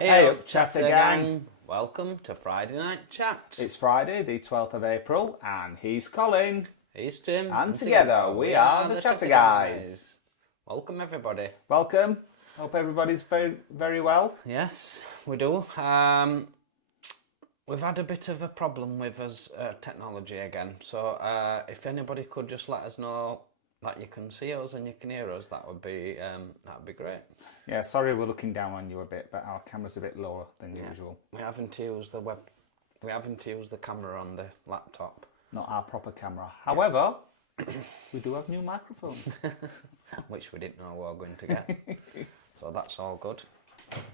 Hey up, Chatter Gang. Gang! Welcome to Friday Night Chat. It's Friday, the 12th of April, and he's Colin. He's Tim. And together we are the Chatter Guys. Welcome everybody. Welcome. Hope everybody's very, very well. Yes, we do. We've had a bit of a problem with us technology again. So if anybody could just let us know that you can see us and you can hear us, that would be great. Yeah, sorry we're looking down on you a bit, but our camera's a bit lower than usual. We haven't used the camera on the laptop. Not our proper camera. However, we do have new microphones. Which we didn't know we were going to get. So that's all good.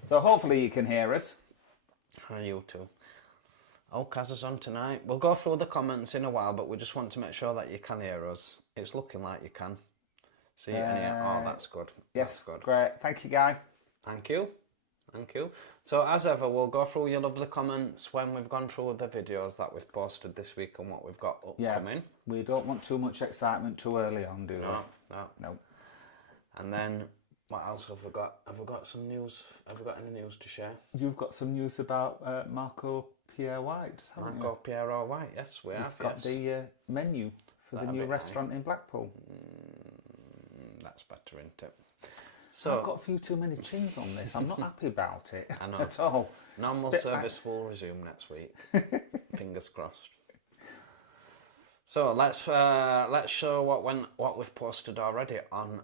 So hopefully you can hear us. Hi, you too. Oh, Kaz is on tonight. We'll go through the comments in a while, but we just want to make sure that you can hear us. It's looking like you can. See, oh, that's good. Yes, that's good. Great. Thank you, Guy. Thank you. Thank you. So, as ever, we'll go through your lovely comments when we've gone through the videos that we've posted this week and what we've got upcoming. We don't want too much excitement too early on, do we? No. And then, what else have we got? Have we got some news? Have we got any news to share? You've got some news about Marco Pierre White, haven't you? Marco Pierre White, yes, we have. He's got the menu for the new restaurant in Blackpool. That's better, isn't it? So I've got a few too many chins on this. I'm not happy about it I know. at all. Normal service will resume next week. Fingers crossed. So let's show what we've posted already on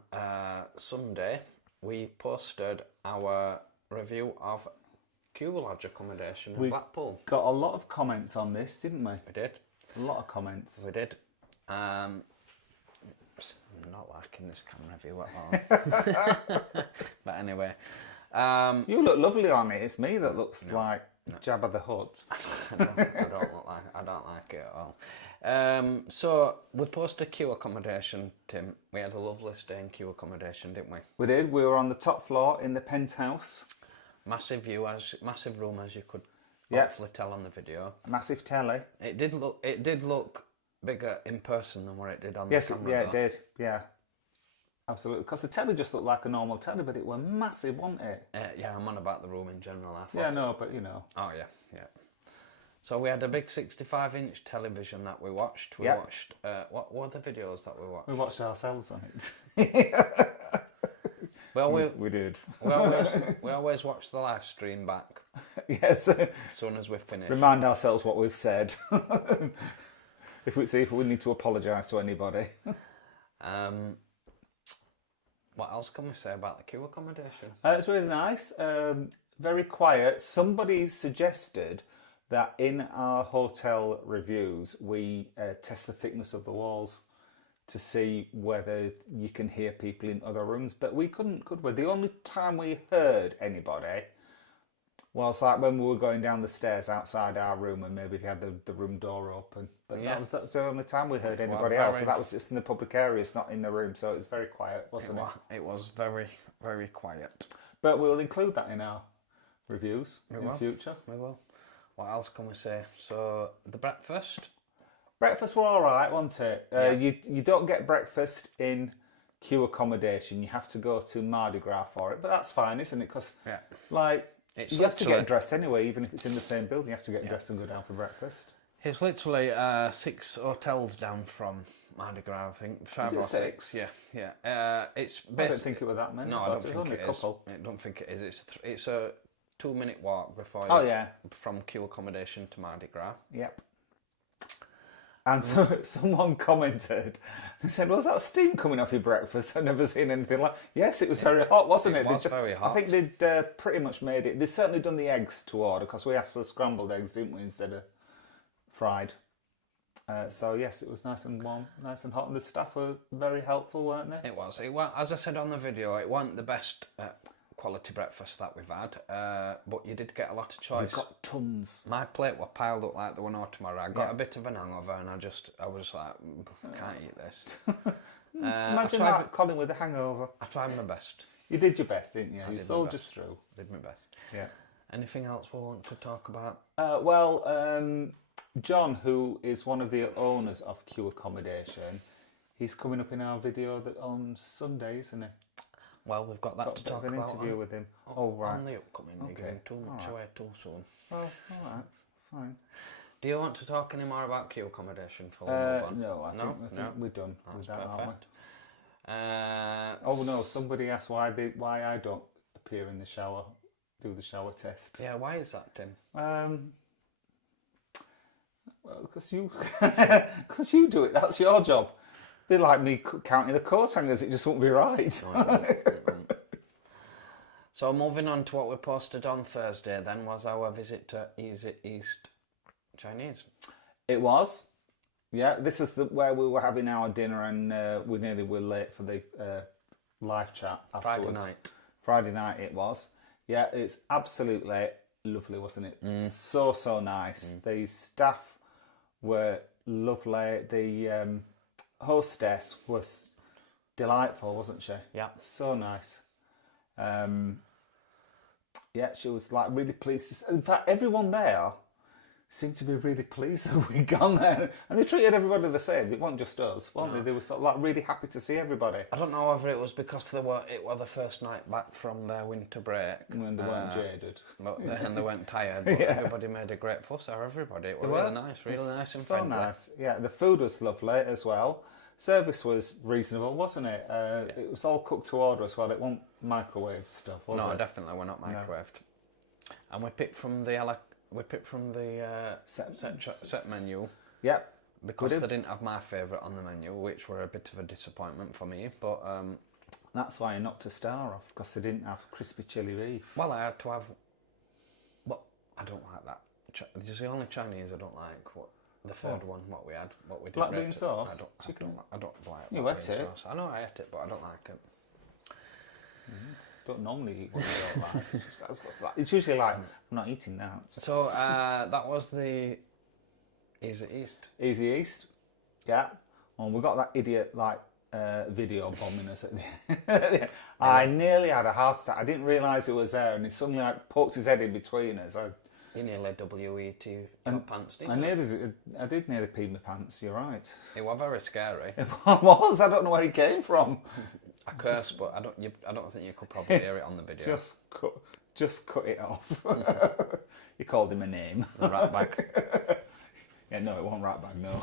Sunday. We posted our review of Q Lodge accommodation in Blackpool. Got a lot of comments on this, didn't we? We did. A lot of comments. We did. I'm not liking this camera view at all. But anyway. You look lovely on it. It's me that looks like Jabba the Hutt. I don't like it at all. So we posted Q accommodation, Tim. We had a lovely stay in Q accommodation, didn't we? We did. We were on the top floor in the penthouse. Massive room, as you could hopefully tell on the video. Massive telly. It did look bigger in person than what it did on the camera. Yeah, it did. Yeah, absolutely. Because the telly just looked like a normal telly, but it was massive, wasn't it? Yeah, I'm on about the room in general. I thought. Yeah, no, but you know. Oh yeah. So we had a big 65-inch television that we watched. We watched. What were the videos that we watched? We watched ourselves on it. Well, we did. we always watch the live stream back. Yes. As soon as we've finished. Remind ourselves what we've said. If we need to apologise to anybody. What else can we say about the Q accommodation? It's really nice. Very quiet. Somebody suggested that in our hotel reviews we test the thickness of the walls to see whether you can hear people in other rooms, but we couldn't, could we? The only time we heard anybody was like when we were going down the stairs outside our room and maybe they had the room door open. But that was the only time we heard anybody else. So that was just in the public areas, not in the room. So it's very quiet, wasn't it? It was very, very quiet. But we'll include that in our reviews in the future. We will. What else can we say? So the breakfast. Breakfast were all right, wasn't it? You don't get breakfast in Q accommodation. You have to go to Mardi Gras for it. But that's fine, isn't it? Because you have to get dressed anyway, even if it's in the same building. You have to get dressed and go down for breakfast. It's literally 6 hotels down from Mardi Gras, I think. 5 or 6. Yeah. It's I don't think it was that many. No, I don't think it is. I don't think it is. It's a 2-minute walk before from Q accommodation to Mardi Gras. Yep. And so someone commented, they said, was that steam coming off your breakfast? I've never seen anything like. Yes, it was very hot, wasn't it? It was very hot. I think they'd pretty much made it. They'd certainly done the eggs to order, because we asked for scrambled eggs, didn't we, instead of fried. So yes, it was nice and warm, nice and hot, and the staff were very helpful, weren't they? It was. As I said on the video, it wasn't the best quality breakfast that we've had, but you did get a lot of choice. You got tons. My plate were piled up like there were no tomorrow. I got a bit of an hangover and I was like, can't eat this. Imagine that, Colin with a hangover. I tried my best. You did your best, didn't you? You soldiered through. Did my best. Yeah. Anything else we want to talk about? John, who is one of the owners of Q Accommodation, he's coming up in our video on Sunday, isn't he? Well, we've got that Got to a bit talk of an about interview with him. Oh, right. on the upcoming. You're Okay, giving too much alright. away too soon. Oh, all right. Fine. Do you want to talk any more about queue accommodation before we move on? No, I think we're done with that, aren't we? Perfect. Oh no! Somebody asked why I don't appear in the shower, do the shower test. Yeah, why is that, Tim? Well, because you do it. That's your job. Be like me counting the coat hangers. It just won't be right. No, it won't. So moving on to what we posted on Thursday, then was our visit to Easy East Chinese. It was. Yeah, this is where we were having our dinner, and we nearly were late for the live chat afterwards. Friday night it was. Yeah, it's absolutely lovely, wasn't it? So nice. The staff were lovely. The hostess was delightful, wasn't she? Yeah. So nice. Yeah, she was like really pleased. In fact, everyone there seemed to be really pleased that we'd gone there, and they treated everybody the same. It wasn't just us, weren't they? They were sort of like really happy to see everybody. I don't know whether it was because it were the first night back from their winter break. When they weren't jaded. And they weren't tired, but everybody made a great fuss out of everybody. It was really nice and so friendly. Nice. Yeah, the food was lovely as well. Service was reasonable, wasn't it? It was all cooked to order as well. It wasn't microwave stuff, was it? No, definitely we're not microwaved. And we picked from the set menu. Yeah. Because they didn't have my favourite on the menu, which were a bit of a disappointment for me. But that's why I knocked a star off, because they didn't have crispy chili beef. Well, I had to have, but I don't like that. This is the only Chinese I don't like. What the third one? What we did. Black bean sauce. I don't like. You black ate bean it. Sauce. I know I ate it, but I don't like it. Don't normally eat what you don't like. It's usually like, I'm not eating that. So that was the Easy East. Easy East, yeah. Well, we got that idiot video bombing us at the end. I nearly had a heart attack. I didn't realise it was there, and he suddenly poked his head in between us. You nearly WET your pants, didn't you? I did nearly pee my pants. You're right. It was very scary. It was. I don't know where he came from. I cursed, but I don't think you could probably hear it on the video. Just cut it off. You called him a name. The rat bag. Yeah, no, it wasn't rat bag. No.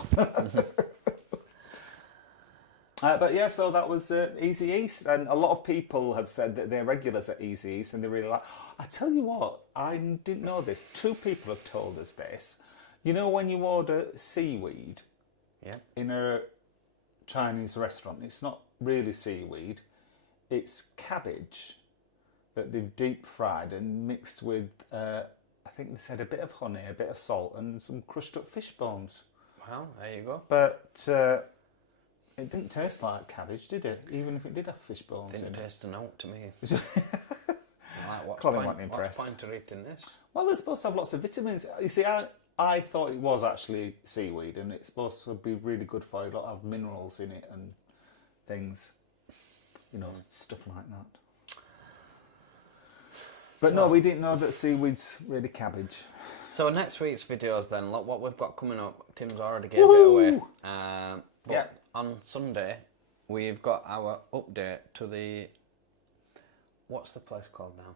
But yeah, so that was Easy East, and a lot of people have said that they're regulars at Easy East, and they really like. I tell you what, I didn't know this. 2 people have told us this. You know, when you order seaweed, in a Chinese restaurant, it's not really seaweed; it's cabbage that they've deep fried and mixed with. I think they said a bit of honey, a bit of salt, and some crushed up fish bones. Well, there you go. But it didn't taste like cabbage, did it? Even if it did have fish bones in it. Didn't taste a note to me. Like, Colin wasn't impressed. What's the point of eating this? Well, they're supposed to have lots of vitamins. You see, I thought it was actually seaweed, and it's supposed to be really good for you. A lot of minerals in it and things. You know, stuff like that. But no, we didn't know that seaweed's really cabbage. So next week's videos then, look what we've got coming up. Tim's already gave it away. But on Sunday, we've got our update to the... What's the place called now?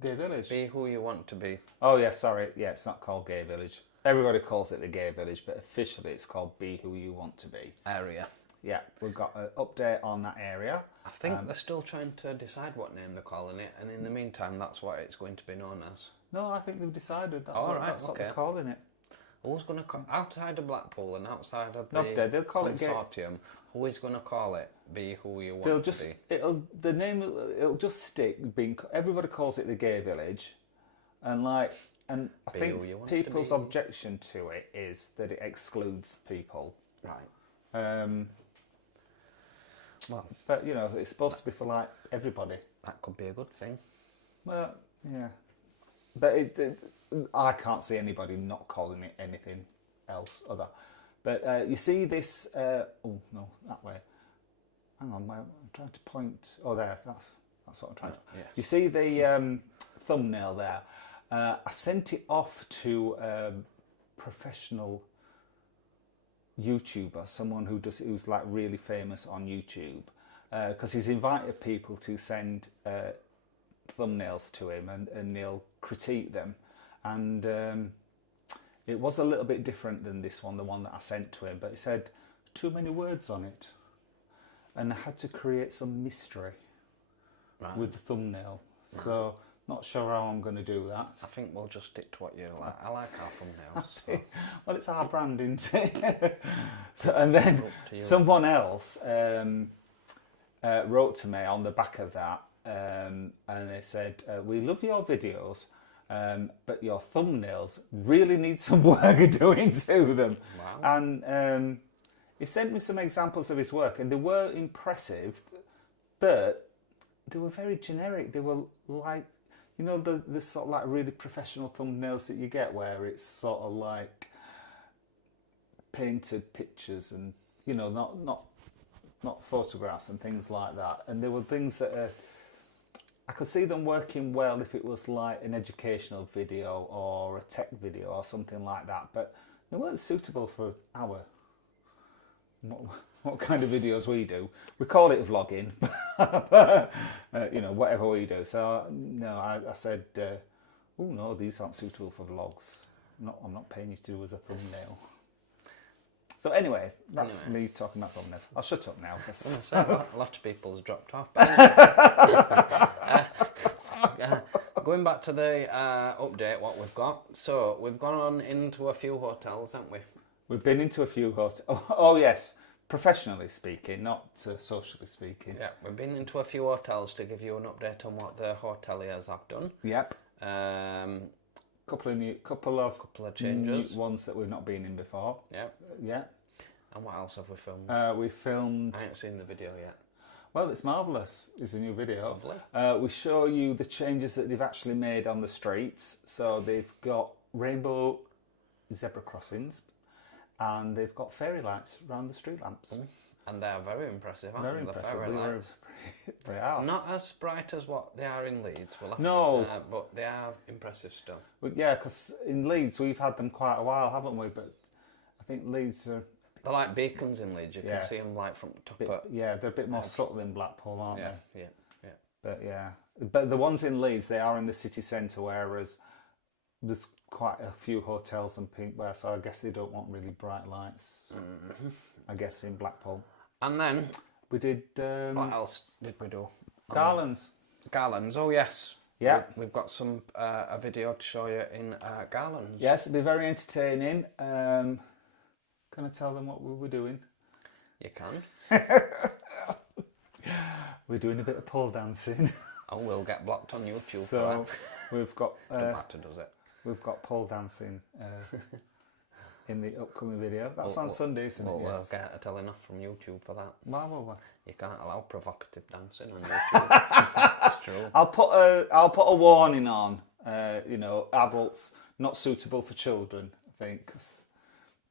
Gay Village. Be Who You Want to Be. Oh, yeah, sorry. Yeah, it's not called Gay Village. Everybody calls it the Gay Village, but officially it's called Be Who You Want to Be. Area. Yeah, we've got an update on that area. I think they're still trying to decide what name they're calling it, and in the meantime, that's what it's going to be known as. No, I think they've decided that's, what they're calling it. Who's going to call, outside of Blackpool and outside of the they'll call consortium, who is going to call it Be Who You Want to Be? It'll just stick. Everybody calls it the Gay Village, and I think people's objection to it is that it excludes people. Right. Well, but you know, it's supposed to be for like everybody. That could be a good thing. Well, yeah, but I can't see anybody not calling it anything else other. But you see this? Oh no, that way. Hang on, I'm trying to point. Oh, there. That's what I'm trying to. Yes. You see the thumbnail there? I sent it off to a professional YouTuber, someone who's like really famous on YouTube, because he's invited people to send thumbnails to him, and he'll critique them. And it was a little bit different than this one, the one that I sent to him, but he said too many words on it, and I had to create some mystery with the thumbnail. So not sure how I'm going to do that. I think we'll just stick to what you like. I like our thumbnails. So. Well, it's our brand, isn't it? So, and then someone else wrote to me on the back of that, and they said, we love your videos, but your thumbnails really need some work doing to them. Wow. And he sent me some examples of his work, and they were impressive, but they were very generic. They were like, you know, the sort of like really professional thumbnails that you get, where it's sort of like painted pictures and, you know, not photographs and things like that. And there were things that I could see them working well if it was like an educational video or a tech video or something like that, but they weren't suitable for our what kind of videos we do. We call it vlogging, you know, whatever we do. So no, I said, oh no, these aren't suitable for vlogs. I'm not paying you to do as a thumbnail. So anyway, that's me talking about thumbnails. I'll shut up now. A lot of people's dropped off. Going back to the update, what we've got. So we've gone on into a few hotels, haven't we? We've been into a few hotels. Oh yes, professionally speaking, not socially speaking. Yeah, we've been into a few hotels to give you an update on what the hoteliers have done. Yep. Couple of changes. New ones that we've not been in before. Yeah. Yeah. And what else have we filmed? We filmed. I haven't seen the video yet. Well, it's marvellous. It's a new video. Lovely. We show you the changes that they've actually made on the streets. So they've got rainbow zebra crossings, and they've got fairy lights around the street lamps. And they're very impressive, aren't Very they? impressive. The fairy lights. They are. Not as bright as what they are in Leeds. We'll have No. but they are impressive still. But yeah, because in Leeds we've had them quite a while, haven't we? But I think Leeds are... They're like beacons in Leeds. You can see them like from top up. Yeah, they're a bit more subtle in Blackpool, aren't they? Yeah. But yeah, but the ones in Leeds, they are in the city centre, whereas there's quite a few hotels and people there, so I guess they don't want really bright lights. I guess in Blackpool. And then we did. What else did we do? Garlands. Garlands. Oh yes. Yeah. We've got some a video to show you in Garlands. Yes, it'll be very entertaining. Can I tell them what we were doing? You can. We're doing a bit of pole dancing. Oh, we'll get blocked on YouTube so for we've got. Doesn't matter, does it? We've got pole dancing in the upcoming video. That's on Sunday, isn't it? We'll Yes. get a telling off from YouTube for that. Why will we? You can't allow provocative dancing on YouTube. It's true. I'll put a warning on. You know, adults not suitable for children. I think. 'Cause,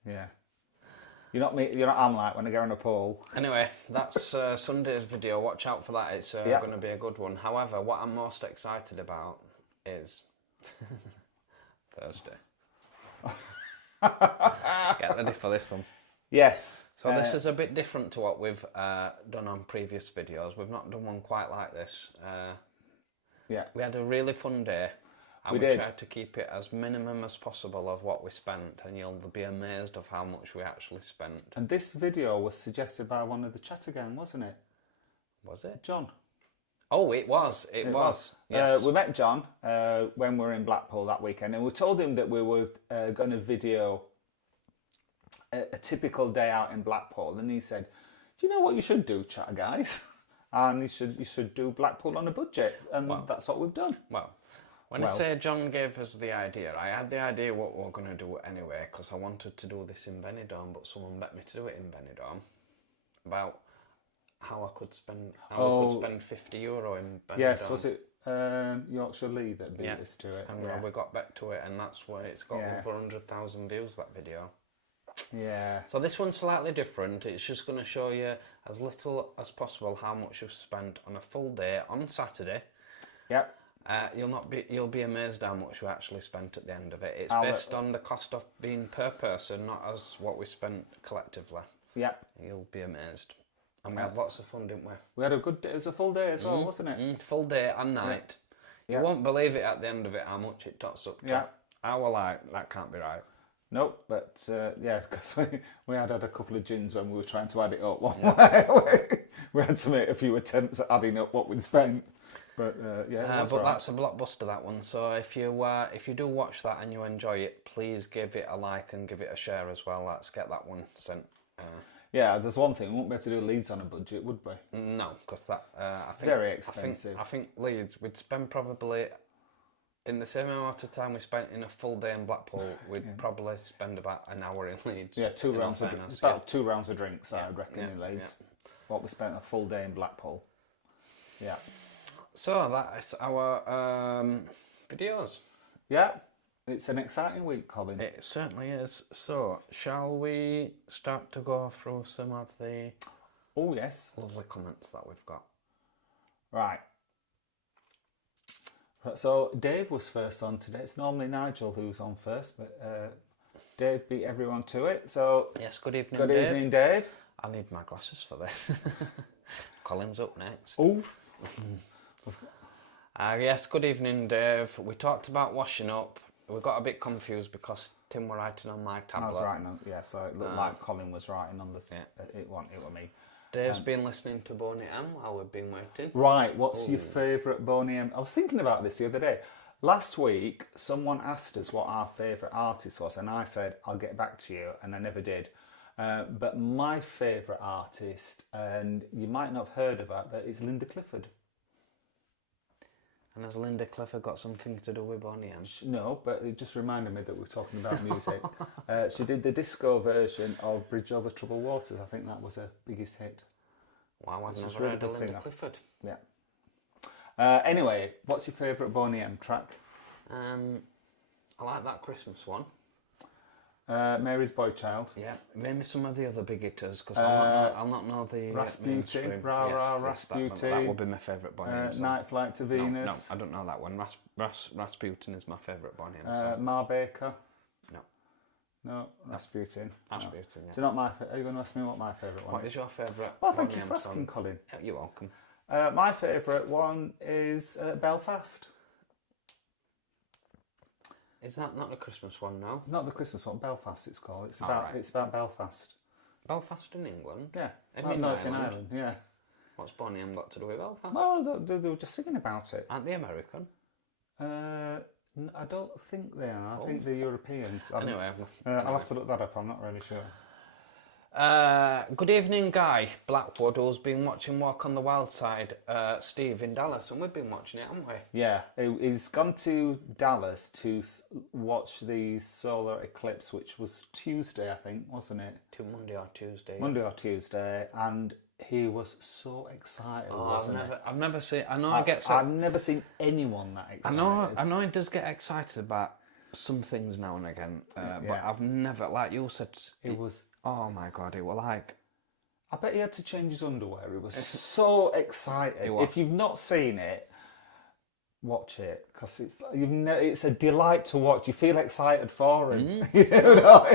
yeah. You're not me. You're not. I'm like when I get on a pole. Anyway, that's Sunday's video. Watch out for that. It's going to be a good one. However, what I'm most excited about is Thursday. Get ready for this one. Yes. So this is a bit different to what we've done on previous videos. We've not done one quite like this. Yeah. We had a really fun day. And we tried to keep it as minimum as possible of what we spent, and you'll be amazed of how much we actually spent. And this video was suggested by one of the Chatter Gang, wasn't it? Was it? John. Oh, it was. It was. Yes. We met John when we were in Blackpool that weekend, and we told him that we were going to video a typical day out in Blackpool, and he said, "Do you know what you should do, Chatter guys?" And you should do Blackpool on a budget, and that's what we've done. When I say John gave us the idea, I had the idea what we were going to do anyway, because I wanted to do this in Benidorm, but someone bet me to do it in Benidorm about how I could spend we could spend €50 in Benidorm. Yes, was it Yorkshire Lee that beat us to it? And we got back to it, and that's where it's got over 100,000 views, that video. Yeah. So this one's slightly different. It's just going to show you as little as possible how much you've spent on a full day on Saturday. Yep. You'll be amazed how much we actually spent at the end of it. It's based on the cost of being per person, not as what we spent collectively. Yeah. You'll be amazed. And we had lots of fun, didn't we? We had a good day. It was a full day as well, wasn't it? Full day and night. Yeah. You won't believe it at the end of it how much it tots up to. Yeah. I was like, that can't be right. Nope, but because we had a couple of gins when we were trying to add it up one way. We had to make a few attempts at adding up what we'd spent. But that's a blockbuster, that one. So if you do watch that and you enjoy it, please give it a like and give it a share as well. Let's get that one sent. Yeah, there's one thing, we won't be able to do Leeds on a budget, would we? No, because that I think very expensive. I think Leeds, we'd spend probably in the same amount of time we spent in a full day in Blackpool, we'd probably spend about an hour in Leeds. Yeah, 2 rounds of drinks, I'd reckon, in Leeds. Yeah. What we spent a full day in Blackpool. Yeah. So that's our videos. Yeah, it's an exciting week, Colin. It certainly is. So, shall we start to go through some of the lovely comments that we've got? Right. So, Dave was first on today. It's normally Nigel who's on first, but Dave beat everyone to it. So, yes, good evening, Dave. Good evening, Dave. I need my glasses for this. Colin's up next. Oh. Yes, good evening, Dave. We talked about washing up. We got a bit confused because Tim were writing on my tablet. I was writing on, so it looked like Colin was writing on the. It wasn't me. Dave's been listening to Boney M while we've been waiting. Right, what's your favourite Boney M? I was thinking about this the other day. Last week, someone asked us what our favourite artist was, and I said, I'll get back to you, and I never did. But my favourite artist, and you might not have heard of her, but it's Linda Clifford. And has Linda Clifford got something to do with Boney M? No, but it just reminded me that we're talking about music. She did the disco version of Bridge Over Troubled Waters. I think that was her biggest hit. Wow, I've never heard of Linda Clifford. Yeah. Anyway, what's your favourite Boney M track? I like that Christmas one. Mary's Boy Child. Yeah, maybe some of the other big hitters, because I'll not know the Rasputin, Rasputin. That would be my favourite Boney M song. Night Flight to Venus. No, I don't know that one. Rasputin is my favourite Boney M song. Mar Baker. No, Rasputin. Rasputin, yeah. Do you know are you going to ask me what my favourite one is? What is your favourite Well, thank you for asking, Colin. Yeah, you're welcome. My favourite one is Belfast. Is that not the Christmas one, no? Not the Christmas one, Belfast it's called. It's It's about Belfast. Belfast in England? Yeah. No, it's in Ireland, yeah. What's Boney M got to do with Belfast? Well, they were just singing about it. Aren't they American? I don't think they are. I think they're Europeans. Anyway. I'll have to look that up, I'm not really sure. Good evening, Guy Blackwood, who's been watching Walk on the Wild Side, Steve in Dallas, and we've been watching it, haven't we? Yeah, he's gone to Dallas to watch the solar eclipse, which was Tuesday, I think, wasn't it? Monday or Tuesday. Monday or Tuesday, and he was so excited. I've never seen. I've never seen anyone that excited. I know he does get excited about some things now and again, but I've never, like you said, it was. Oh my God, it was like... I bet he had to change his underwear. He was so excited. If you've not seen it, watch it, because it's a delight to watch. You feel excited for him. You know,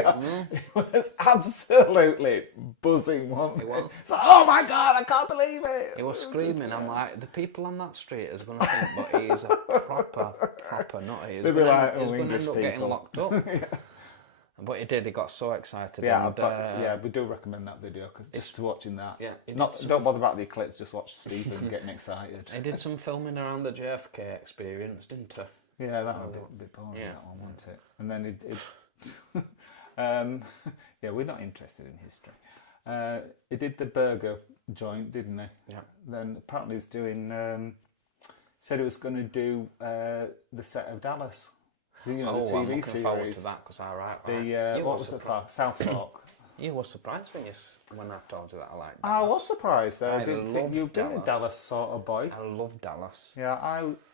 it was absolutely buzzing, wasn't it? It's like, oh my God, I can't believe it. He was screaming. I'm like, the people on that street is going to think, but he's a proper nutty. He's going to end up getting locked up. But he did. He got so excited. Yeah, we do recommend that video because just watching that. Yeah, don't bother about the eclipse. Just watch Stephen getting excited. He did some filming around the JFK experience, didn't he? Yeah, that was a bit boring. That one, wasn't it? And then we're not interested in history. He did the burger joint, didn't he? Yeah. Then apparently he's doing. Said he was going to do the set of Dallas. The TV I'm looking series. forward to that because I like the what was it for? South Park. You were surprised when I told you that I liked Dallas. I was surprised. I didn't think you'd been a Dallas. Dallas sort of boy. I love Dallas. Yeah,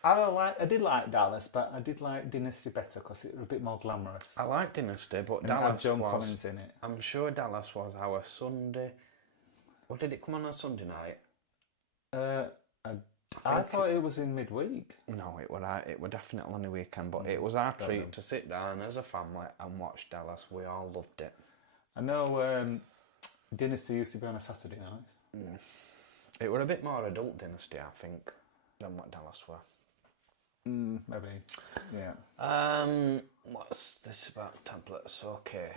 I did like Dallas, but I did like Dynasty better because it was a bit more glamorous. I like Dynasty, but and Dallas Joan was... Collins in it. I'm sure Dallas was our Sunday... Or did it come on Sunday night? I thought it was in midweek. No, it were definitely on the weekend, but it was our treat to sit down as a family and watch Dallas. We all loved it. I know Dynasty used to be on a Saturday night. It were a bit more adult Dynasty, I think, than what Dallas were. Maybe, yeah. What's this about tablets? Okay.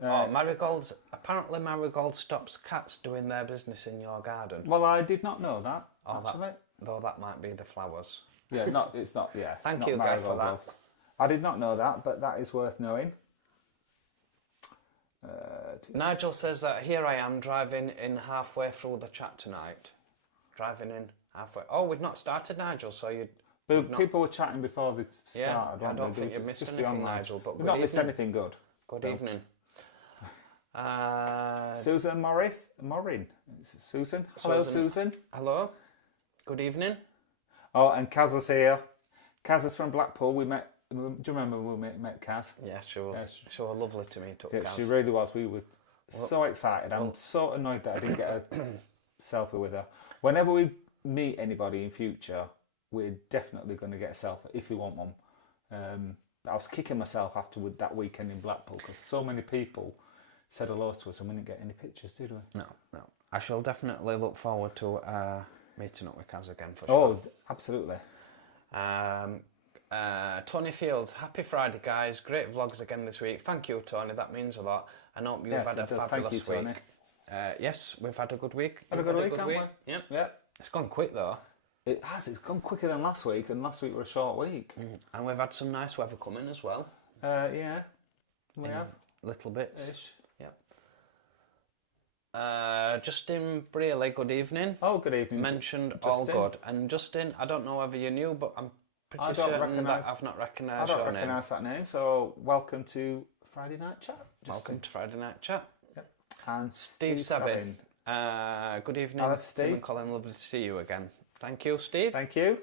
Marigolds. Apparently, Marigold stops cats doing their business in your garden. Well, I did not know that, actually. Though that might be the flowers. Yeah, it's not, yeah. Thank not you, Guy, for marigold that. growth. I did not know that, but that is worth knowing. Nigel says that here I am driving in halfway through the chat tonight. Driving in halfway. Oh, we'd not started, Nigel, so you'd... People were chatting before they started. Yeah, I don't think you've missed anything, Nigel, but We've good not evening. missed anything good. Good evening. Susan Morin. Susan? Hello, Susan. Hello. Good evening. Oh, and Kaz is here. Kaz is from Blackpool. We met. Do you remember when we met Kaz? Yeah, sure. She was lovely to meet up, Yeah, Kaz. she really was. We were so excited. I'm so annoyed that I didn't get a selfie with her. Whenever we meet anybody in future, we're definitely going to get a selfie if we want one. I was kicking myself after that weekend in Blackpool because so many people said hello to us and we didn't get any pictures, did we? No. I shall definitely look forward to meeting up with Kaz again for sure. Oh, absolutely. Tony Fields, happy Friday, guys. Great vlogs again this week. Thank you, Tony. That means a lot. I hope you've had a fabulous Thank you, week. Yes, we've had a good week. Had a good week, haven't we? Yep. Yeah. It's gone quick though. It has. It's gone quicker than last week, and last week was a short week. And we've had some nice weather coming as well. Yeah. We have. Little bits. Ish. Yep. Justin Brealey, good evening. Oh, good evening. Mentioned Justin. all good. And Justin, I don't know whether you knew, but I'm pretty certain that I've not recognised your name. I don't recognise that name, so welcome to Friday Night Chat. Welcome to Friday Night Chat. Yep. And Steve Sabin. Good evening, Hello, Steve. Tim and Colin. Lovely to see you again. Thank you, Steve. Thank you.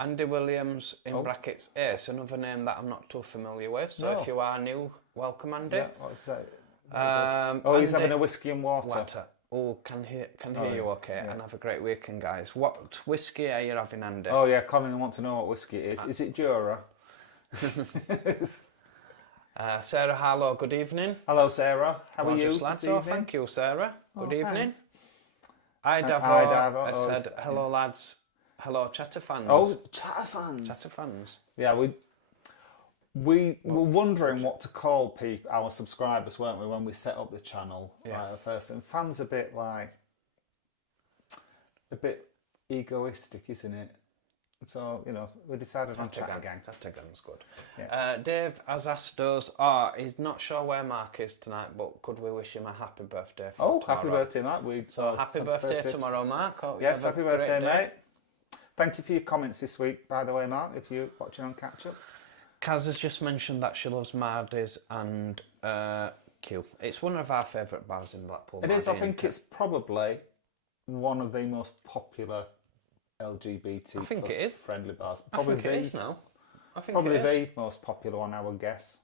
Andy Williams, in brackets Ace, another name that I'm not too familiar with. So if you are new, welcome, Andy. Yeah, what's that? He's Andy, having a whiskey and water. Oh, can hear you okay? Yeah. And have a great weekend, guys. What whiskey are you having, Andy? Oh yeah, Colin, I want to know what whiskey it is. Is it Jura? Sarah Harlow, good evening. Hello, Sarah. How Gorgeous are you? lads. Oh, thank you, Sarah. Good evening. Thanks. Davo said, hello, lads. Hello, Chatter fans. Oh, Chatter fans. Chatter fans. Yeah, we were wondering what to call our subscribers, weren't we, when we set up the channel first? And fans a bit egoistic, isn't it? So, we decided on Chatter Gang. Chatter Gang's good. Yeah. Dave has asked us, he's not sure where Mark is tonight, but could we wish him a happy birthday for tomorrow? Happy birthday, Mark. Happy birthday tomorrow, Mark. Yes, happy birthday, mate. Thank you for your comments this week, by the way, Mark, if you're watching on Catch Up. Kaz has just mentioned that she loves Mardy's and Q. It's one of our favourite bars in Blackpool. It is. I think it's probably one of the most popular LGBT friendly bars. Probably I think it is now. I think probably it is. The most popular one, I would guess.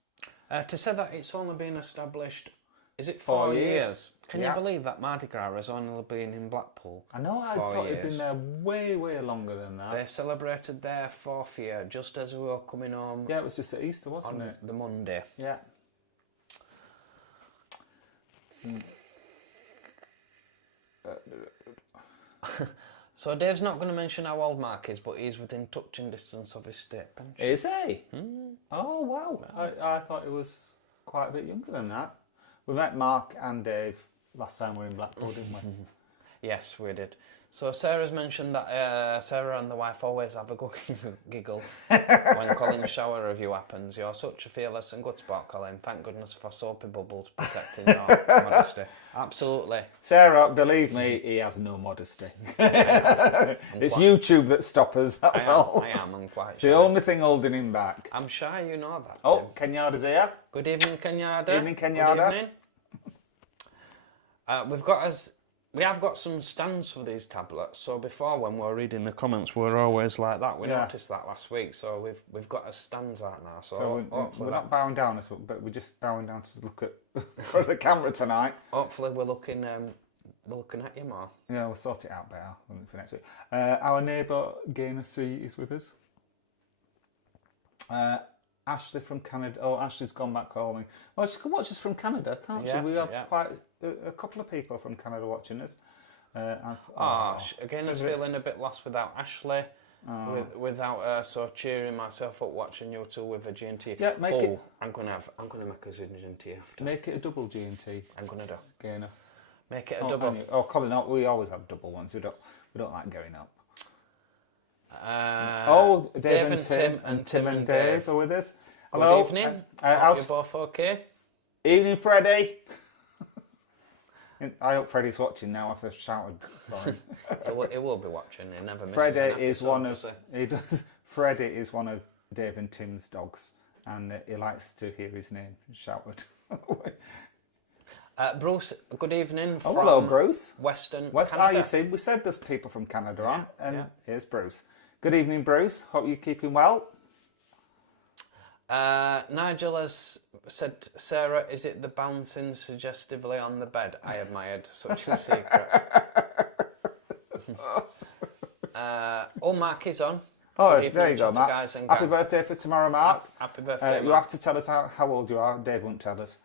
To say that it's only been established, is it 4 years? Can you believe that Mardi Gras has only been in Blackpool? I know, I thought it'd been there way, way longer than that. They celebrated their 4th year just as we were coming home. Yeah, it was just at Easter, wasn't it? The Monday. Yeah. So Dave's not going to mention how old Mark is, but he's within touching distance of his state pension. Is he? Oh, wow. I thought he was quite a bit younger than that. We met Mark and Dave last time we were in Blackpool, didn't we? Yes, we did. So Sarah's mentioned that Sarah and the wife always have a good giggle when Colin's shower review happens. You're such a fearless and good sport, Colin. Thank goodness for soapy bubbles protecting your modesty. Absolutely. Sarah, believe me, he has no modesty. It's YouTube that stops us, that's all. I am, I'm quite It's shy. the only thing holding him back. I'm shy, you know that. Oh, Kenyatta's here. Good evening, Kenyatta. Evening, Kenyatta. Good evening. We have got some stands for these tablets. So before, when we were reading the comments, we were always like that. We noticed that last week. So we've got our stands out now. So we're not bowing down, but we're just bowing down to look at the camera tonight. Hopefully, we're looking at you more. Yeah, we'll sort it out better for next week. Our neighbour Gainer C is with us. Ashley from Canada. Oh, Ashley's gone back home. Well, she can watch us from Canada, can't she? Yeah, We have yeah. quite a couple of people from Canada watching us. Again, I was feeling a bit lost without Ashley, without her. So cheering myself up watching you two with a G&T. Yeah, make it. I'm gonna make us a G&T after. Make it a double G&T. I'm gonna do. Gainer. Make it a double. Colin, we always have double ones. We don't like going up. Dave and Tim and Tim and Dave are with us. Hello. Good evening. Hope you're both okay. Evening, Freddie. I hope Freddie's watching now. I've shouted for him. He will be watching. He never misses Freddie an episode, is one does of he does. Freddie is one of Dave and Tim's dogs, and he likes to hear his name shouted. Bruce, good evening. Oh, hello, Bruce. Western Canada. Canada. You see, we said there's people from Canada on, and yeah. here's Bruce. Good evening, Bruce. Hope you're keeping well. Nigel has said, Sarah, is it the bouncing suggestively on the bed? I admired such a secret. Mark is on. Oh, Good there evening, you go, Mark. guys and Happy gang. birthday for tomorrow, Mark. Happy birthday, You Mark. have to tell us how old you are. Dave won't tell us.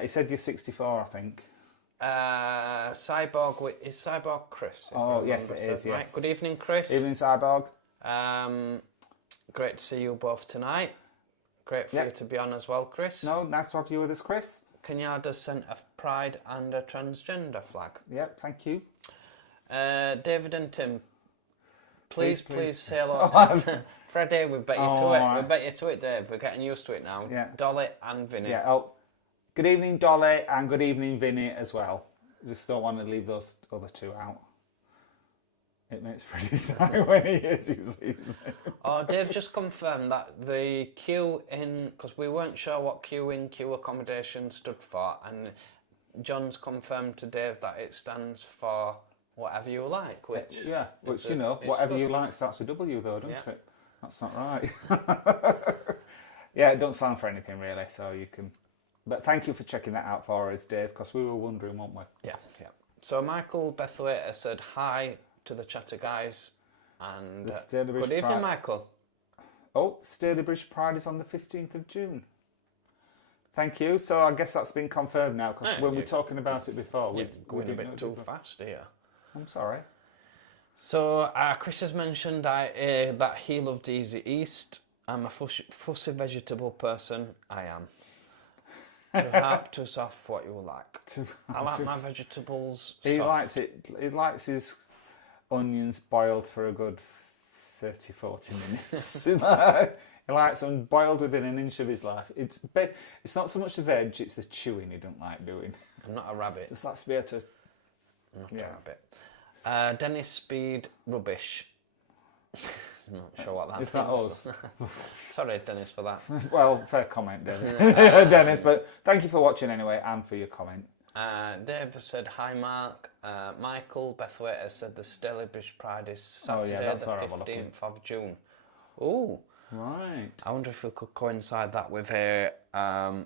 He said you're 64, I think. Cyborg is Cyborg Chris. Oh, yes, it is, yes. Right. Good evening, Chris. Evening, Cyborg. Great to see you both tonight. Great for you to be on as well, Chris. No, nice to have you with us, Chris. Kenyatta sent a pride and a transgender flag. Yep, thank you. David and Tim, please say hello to Freddie. We bet you to it. Right. We bet you to it, Dave. We're getting used to it now. Yeah. Dolly and Vinny. Yeah. Oh, good evening, Dolly, and good evening, Vinny, as well. Just don't want to leave those other two out. It makes Freddie's night when he hears you see his name. Oh, Dave just confirmed that the queue in, because we weren't sure what queue in queue accommodation stood for, and John's confirmed to Dave that it stands for whatever you like, which whatever good. you like starts with W though, doesn't Yeah. it? That's not right. Yeah, it don't stand for anything really, so you can. But thank you for checking that out for us, Dave, because we were wondering, weren't we? Yeah. So Michael Bethwaiter said hi to the chatter guys, and good evening, Michael. Oh, Stalybridge Pride is on the 15th of June. Thank you. So I guess that's been confirmed now, because when we were talking about it before, You're going a bit too fast here. I'm sorry. So Chris has mentioned that he loved Easy East. I'm a fussy vegetable person. I am. Too hard, too soft, what you like. I like my vegetables He soft. likes it. He likes his onions boiled for a good 30-40 minutes. He likes them boiled within an inch of his life. It's not so much the veg, it's the chewing he don't like doing. I'm not a rabbit. Just likes to be able to. I'm not a rabbit. Dennis Speed Rubbish. I'm not sure what that Is that means, us? but- Sorry, Dennis, for that. Well, fair comment, Dennis. Dennis, but thank you for watching anyway and for your comment. Dave said, hi, Mark. Michael Bethwaiter said the Stalybridge Pride is Saturday, the 15th of June. Oh, right. I wonder if we could coincide that with a Ale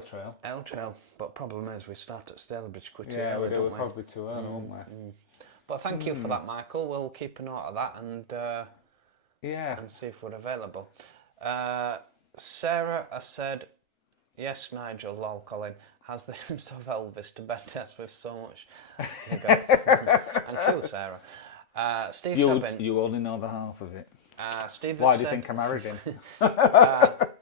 Trail. Ale Trail. But problem is, we start at Stalybridge quickly. Yeah, we early, do. don't We're probably too early, won't we? But thank you for that, Michael. We'll keep a note of that and see if we're available. Sarah has said, yes, Nigel, lol, Colin, has the hymns of Elvis to bed test with so much. There you go. And you, Sarah. Steve Sabin. You only know the half of it. Steve Why has do you said, think I married him?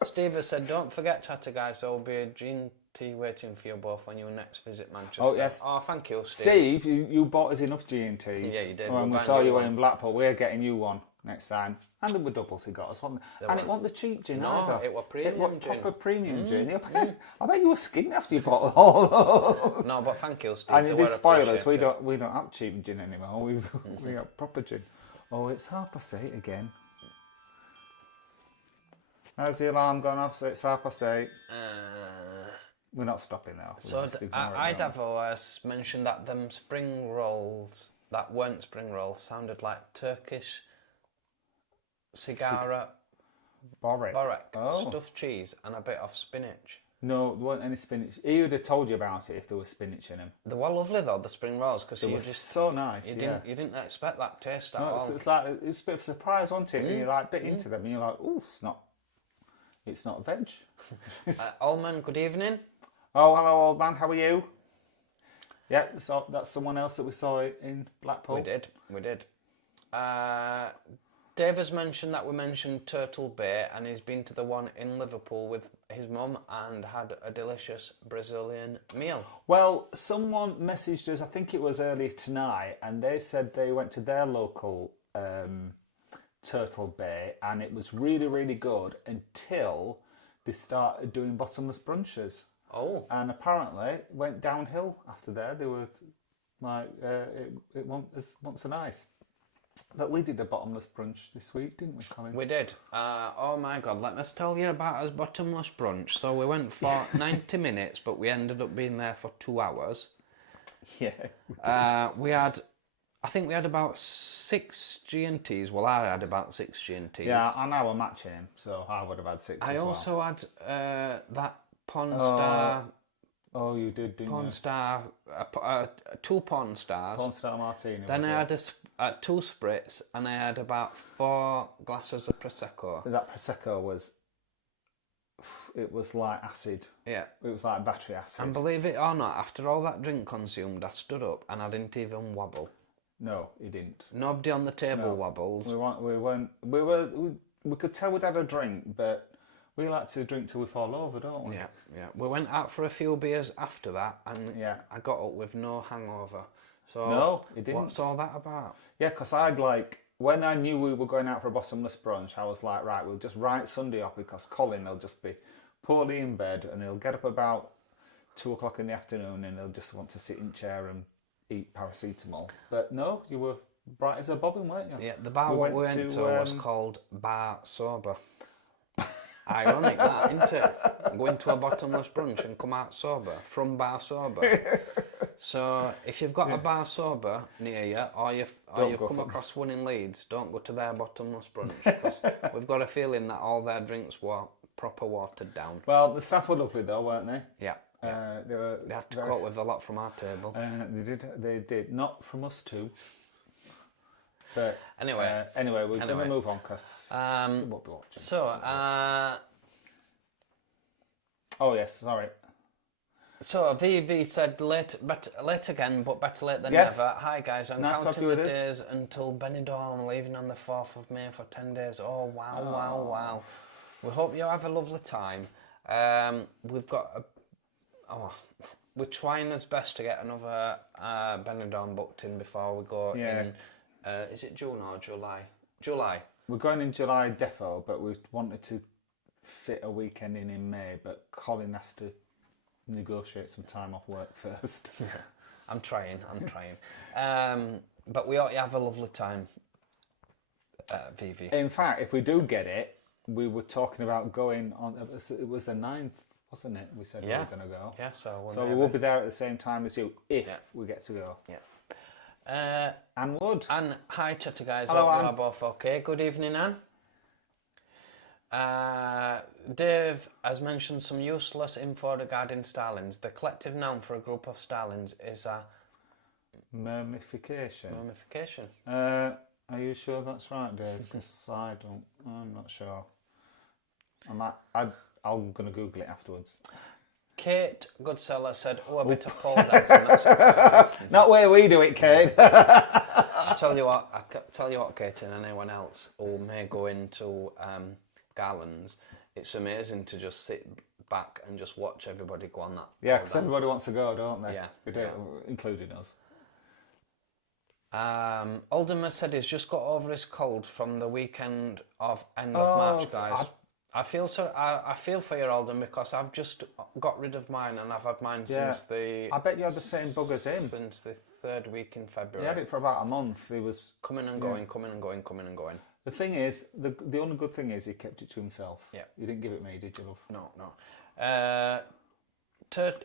Steve has said, don't forget, chatter guys, there will be a G&T waiting for you both when you next visit Manchester. Oh, yes. Oh, thank you, Steve. You bought us enough G&Ts. Yeah, you did. When We're we buying saw you you one. in Blackpool, we're getting you one next time. And there were doubles he got us, wasn't there? And it wasn't the cheap gin either. No, it was premium It was gin. proper premium gin. I bet you were skinned after you bought all those. No, but thank you, Steve. And They it were did spoil us. appreciated. We don't have cheap gin anymore. We got proper gin. Oh, it's 8:30 again. Has the alarm gone off? So it's 8:30. We're not stopping now. So Idavo has mentioned that them spring rolls that weren't spring rolls sounded like Turkish cigara Borek. borek, stuffed cheese and a bit of spinach. No, there weren't any spinach. He would have told you about it if there was spinach in them. They were lovely though, the spring rolls, because They you were just so nice. you didn't expect that taste at No, all. it's like it was a bit of a surprise, wasn't it? And you like bit into them, and you're like, "Ooh, it's not veg." Allman, good evening. Oh, hello, old man. How are you? Yeah, so that's someone else that we saw in Blackpool. We did. Dave has mentioned that we mentioned Turtle Bay, and he's been to the one in Liverpool with his mum and had a delicious Brazilian meal. Well, someone messaged us, I think it was earlier tonight, and they said they went to their local Turtle Bay, and it was really, really good until they started doing bottomless brunches. Oh. And apparently it went downhill after there. They were like, it wasn't so nice. But we did a bottomless brunch this week, didn't we, Colin? We did. Oh my God, let me tell you about our bottomless brunch. So we went for 90 minutes, but we ended up being there for 2 hours. Yeah, we did. I think we had about 6 G&Ts. Well, I had about 6 G&Ts. Yeah, and I were matching him, so I would have had 6 I as well. also had that Pawn Star... Oh, you did, didn't Pawn you? Star... 2 Pawn Stars. Pawn Star Martini. Then I had 2 Spritz, and I had about 4 glasses of Prosecco. That Prosecco was... It was like acid. Yeah. It was like battery acid. And believe it or not, after all that drink consumed, I stood up and I didn't even wobble. No, he didn't. Nobody on the table wobbled. We could tell we'd had a drink, but we like to drink till we fall over, don't we? Yeah, yeah. We went out for a few beers after that, and Yeah. I got up with no hangover. So No, he didn't. What's all that about? Yeah, because when I knew we were going out for a bottomless brunch, I was like, right, we'll just write Sunday off because Colin will just be poorly in bed and he'll get up about 2 o'clock in the afternoon and he'll just want to sit in chair and eat paracetamol. But no, you were bright as a bobbin, weren't you? Yeah, the bar we went to was called Bar Sober. Ironic that, isn't it? Going to a bottomless brunch and come out sober from Bar Sober. So if you've got a Bar Sober near you, or you've come across one in Leeds, don't go to their bottomless brunch, because we've got a feeling that all their drinks were proper watered down. Well, the staff were lovely though, weren't they? Yeah. They had to cope with a lot from our table. They did. Not from us too. But anyway, we're going to move on because we won't be watching. So, oh yes, sorry. So VV said late again, but better late than Yes. never. Hi guys, I'm Nice to have counting you the with us. days until Benidorm, leaving on the 4th of May for 10 days. Oh wow. We hope you have a lovely time. We've got we're trying as best to get another Benidorm booked in before we go in. Is it June or July? July. We're going in July defo, but we wanted to fit a weekend in May, but Colin has to negotiate some time off work first. Yeah. I'm trying. But we ought to have a lovely time, VV. In fact, if we do get it, we were talking about going on, it was the 9th, wasn't it? We said we were going to go. Yeah, so we will be there at the same time as you, if we get to go. Yeah. Anne Wood. Anne, hi Chatter guys, Hello, hope Anne. you are both okay. Good evening, Anne. Dave has mentioned some useless info regarding starlings. The collective noun for a group of starlings is a... Mummification. Mummification. Are you sure that's right, Dave? Because I'm not sure. I'm going to Google it afterwards. Kate Goodseller said, a bit of pole dancing, that's exciting. Not where we do it, Kate. I tell you what, Kate, and anyone else who may go into Garlands, it's amazing to just sit back and just watch everybody go on that. Yeah, because everybody wants to go, don't they? Yeah. They do, including us. Alderman said he's just got over his cold from the weekend of end of March, guys. I feel for you, Alden, because I've just got rid of mine and I've had mine since the... I bet you had the same bug as him. Since the 3rd week in February. He had it for about a month. He was... Coming and going. The thing is, the only good thing is he kept it to himself. Yeah. You didn't give it me, did you, love? No.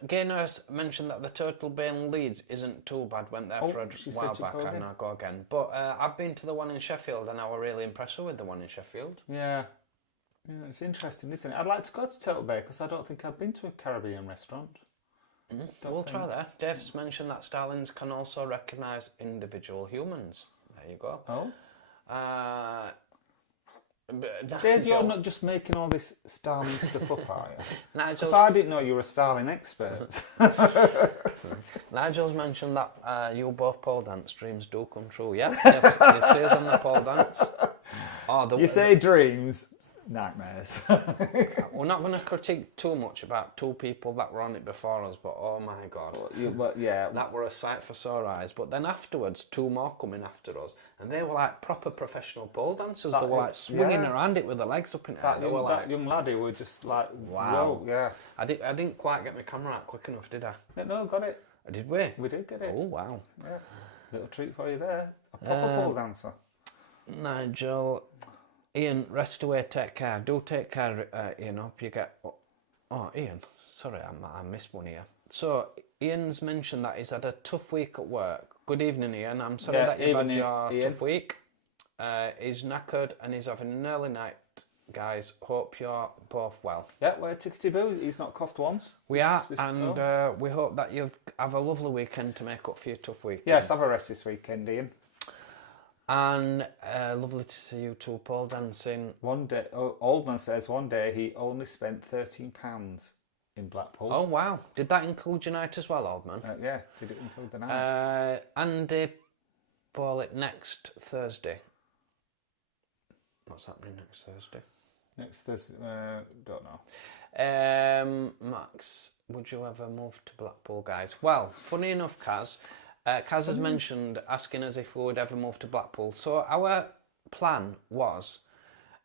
Gaynors mentioned that the Turtle Bay in Leeds isn't too bad. Went there for a while back and I'll go again. But I've been to the one in Sheffield and I was really impressed with the one in Sheffield. Yeah. Yeah, it's interesting, isn't it? I'd like to go to Turtle Bay because I don't think I've been to a Caribbean restaurant. We'll try there. Dave's mentioned that starlings can also recognise individual humans. There you go. Oh, Uh, Dave, you're not just making all this Starling stuff up, are you? Nigel, Because I didn't know you were a Starling expert. Nigel's mentioned that you both pole dance dreams do come true. Yeah, it says on the pole dance. Oh, You say dreams, nightmares. We're not going to critique too much about two people that were on it before us, but oh my god, Yeah. that were a sight for sore eyes. But then afterwards, two more coming after us, and they were like proper professional pole dancers. They were like swinging around it with their legs up in the air. That young laddie were just like, wow. Whoa, yeah. I didn't quite get my camera out quick enough, did I? No, got it. Did we? We did get it. Oh wow. Yeah. Little treat for you there. A proper pole dancer. Nigel, Ian, rest away, take care. Do take care, Ian. Hope you get. Oh, Ian, sorry, I missed one here. So, Ian's mentioned that he's had a tough week at work. Good evening, Ian. I'm sorry that you've had your tough week. He's knackered and he's having an early night, guys. Hope you're both well. Yeah, we're tickety boo. He's not coughed once. We are, and we hope that you have a lovely weekend to make up for your tough weekend. Yes, have a rest this weekend, Ian. And lovely to see you two pole dancing. One day, Oldman says one day he only spent £13 in Blackpool. Oh wow! Did that include your night as well, Oldman? Yeah, did it include the night? Andy Ball next Thursday. What's happening next Thursday? Next Thursday, don't know. Max, would you ever move to Blackpool, guys? Well, funny enough, Kaz has mentioned asking us if we would ever move to Blackpool. So our plan was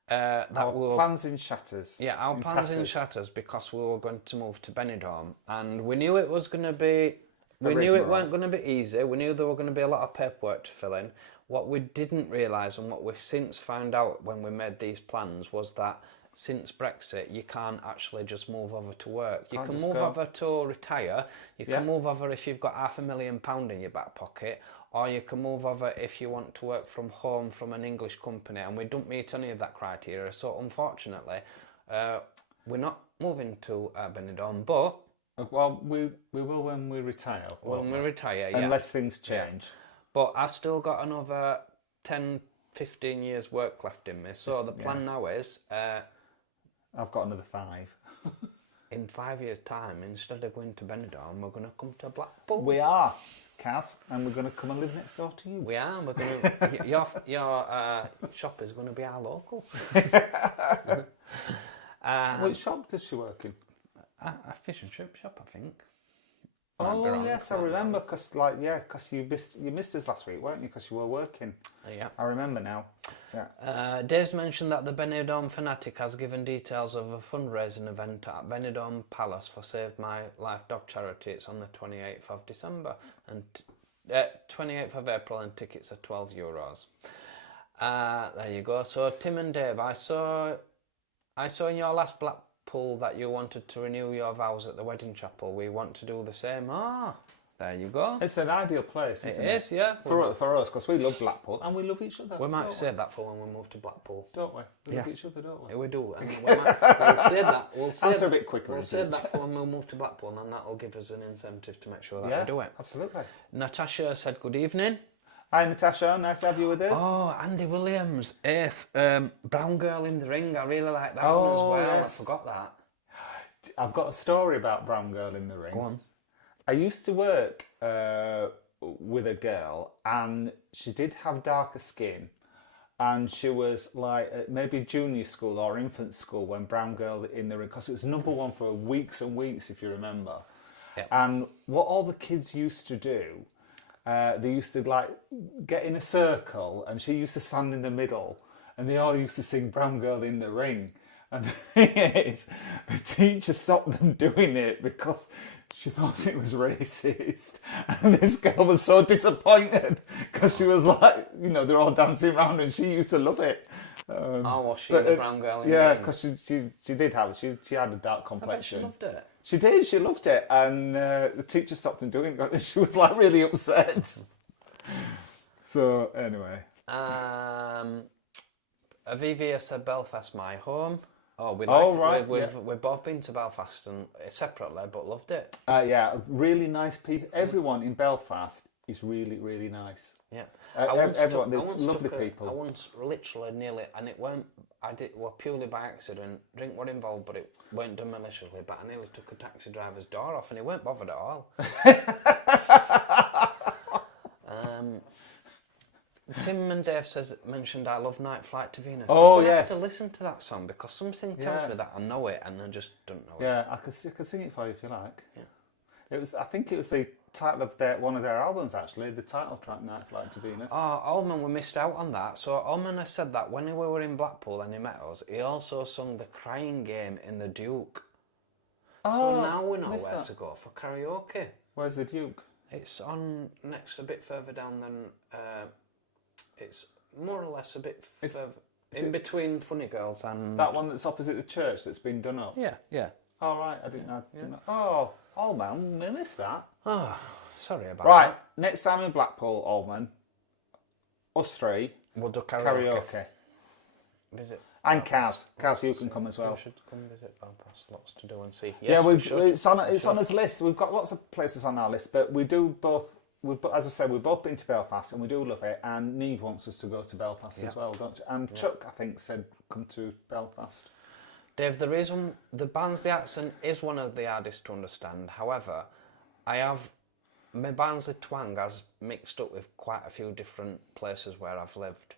plans in shatters. Yeah, our plans in shatters because we were going to move to Benidorm, and we knew it was going to be. We knew it weren't going to be easy. We knew there were going to be a lot of paperwork to fill in. What we didn't realise, and what we've since found out when we made these plans, was that since Brexit, you can't actually just move over to work. You can move over to retire. You can move over if you've got £500,000 in your back pocket, or you can move over if you want to work from home from an English company, and we don't meet any of that criteria. So unfortunately, we're not moving to Benidorm, but well, we will when we retire. When we retire, yeah. Unless things change. Yeah. But I've still got another 10, 15 years work left in me. So the plan now is... I've got another 5. In 5 years' time, instead of going to Benidorm, we're going to come to Blackpool. We are, Kaz, and we're going to come and live next door to you. We are. We're going to... your shop is going to be our local. Which shop does she work in? A fish and chip shop, I think. Oh yes, I remember. Because you missed us last week, weren't you? Because you were working. Yeah, I remember now. Yeah. Dave's mentioned that the Benidorm Fanatic has given details of a fundraising event at Benidorm Palace for Save My Life Dog Charity. It's on the 28th of December and 28th of April, and tickets are €12. There you go. So Tim and Dave, I saw in your last Blackpool that you wanted to renew your vows at the wedding chapel. We want to do the same. There you go. It's an ideal place, isn't it? It is, yeah. For us, because we love Blackpool and we love each other. We might save that for when we move to Blackpool. Don't we? We love each other, don't we? Yeah, we do. And we'll save that. Answer a bit quicker. We'll save that for when we move to Blackpool, and then that'll give us an incentive to make sure that we do it. Absolutely. Natasha said good evening. Hi Natasha, nice to have you with us. Oh, Andy Williams, 8th. Brown Girl in the Ring, I really like that one as well. Yes. I forgot that. I've got a story about Brown Girl in the Ring. Go on. I used to work with a girl, and she did have darker skin, and she was like maybe junior school or infant school when Brown Girl in the Ring, because it was #1 for weeks and weeks, if you remember. Yep. And what all the kids used to do, they used to like get in a circle, and she used to stand in the middle, and they all used to sing Brown Girl in the Ring. And the thing is, the teacher stopped them doing it because she thought it was racist. And this girl was so disappointed because she was like, they're all dancing around, and she used to love it. Was she the Brown Girl in the Ring? Yeah, because she did have, she had a dark complexion. I bet she loved it. She did, she loved it. And the teacher stopped them doing it, and she was like really upset. So, anyway. Avivia said Belfast my home. Oh, we liked right, it. We've both been to Belfast and separately, but loved it. Yeah, really nice people. Everyone in Belfast is really, really nice. Yeah, Everyone, they're lovely people. I once literally nearly, and it weren't. Well, purely by accident. Drink were involved, but it weren't done maliciously. But I nearly took a taxi driver's door off, and he weren't bothered at all. Tim and Dave mentioned I love Night Flight to Venus. Oh, I yes. have to listen to that song because something tells me that I know it and I just don't know it. Yeah, I could sing it for you if you like. Yeah. I think it was the title of one of their albums actually. The title track, Night Flight to Venus. Oh, Allman, we missed out on that. So Allman has said that when we were in Blackpool and he met us, he also sung The Crying Game in the Duke. So now we know where to go for karaoke. Where's the Duke? It's on next, a bit further down than. It's more or less a bit further in between Funny Girls and that one that's opposite the church that's been done up. Yeah. Oh right, I didn't know. Oh, Allman, we missed that. Oh, sorry about that. Right, next time in Blackpool, Allman, us three, we'll do karaoke. Visit. And Kaz, you can come as well. We should come visit Belfast. Lots to do and see. Yes, it's on his list. We've got lots of places on our list, but we do both. As I said, we've both been to Belfast and we do love it. And Neve wants us to go to Belfast as well, don't you? And Chuck, I think, said come to Belfast. Dave, the reason the Barnsley accent is one of the hardest to understand. However, my Barnsley twang has mixed up with quite a few different places where I've lived.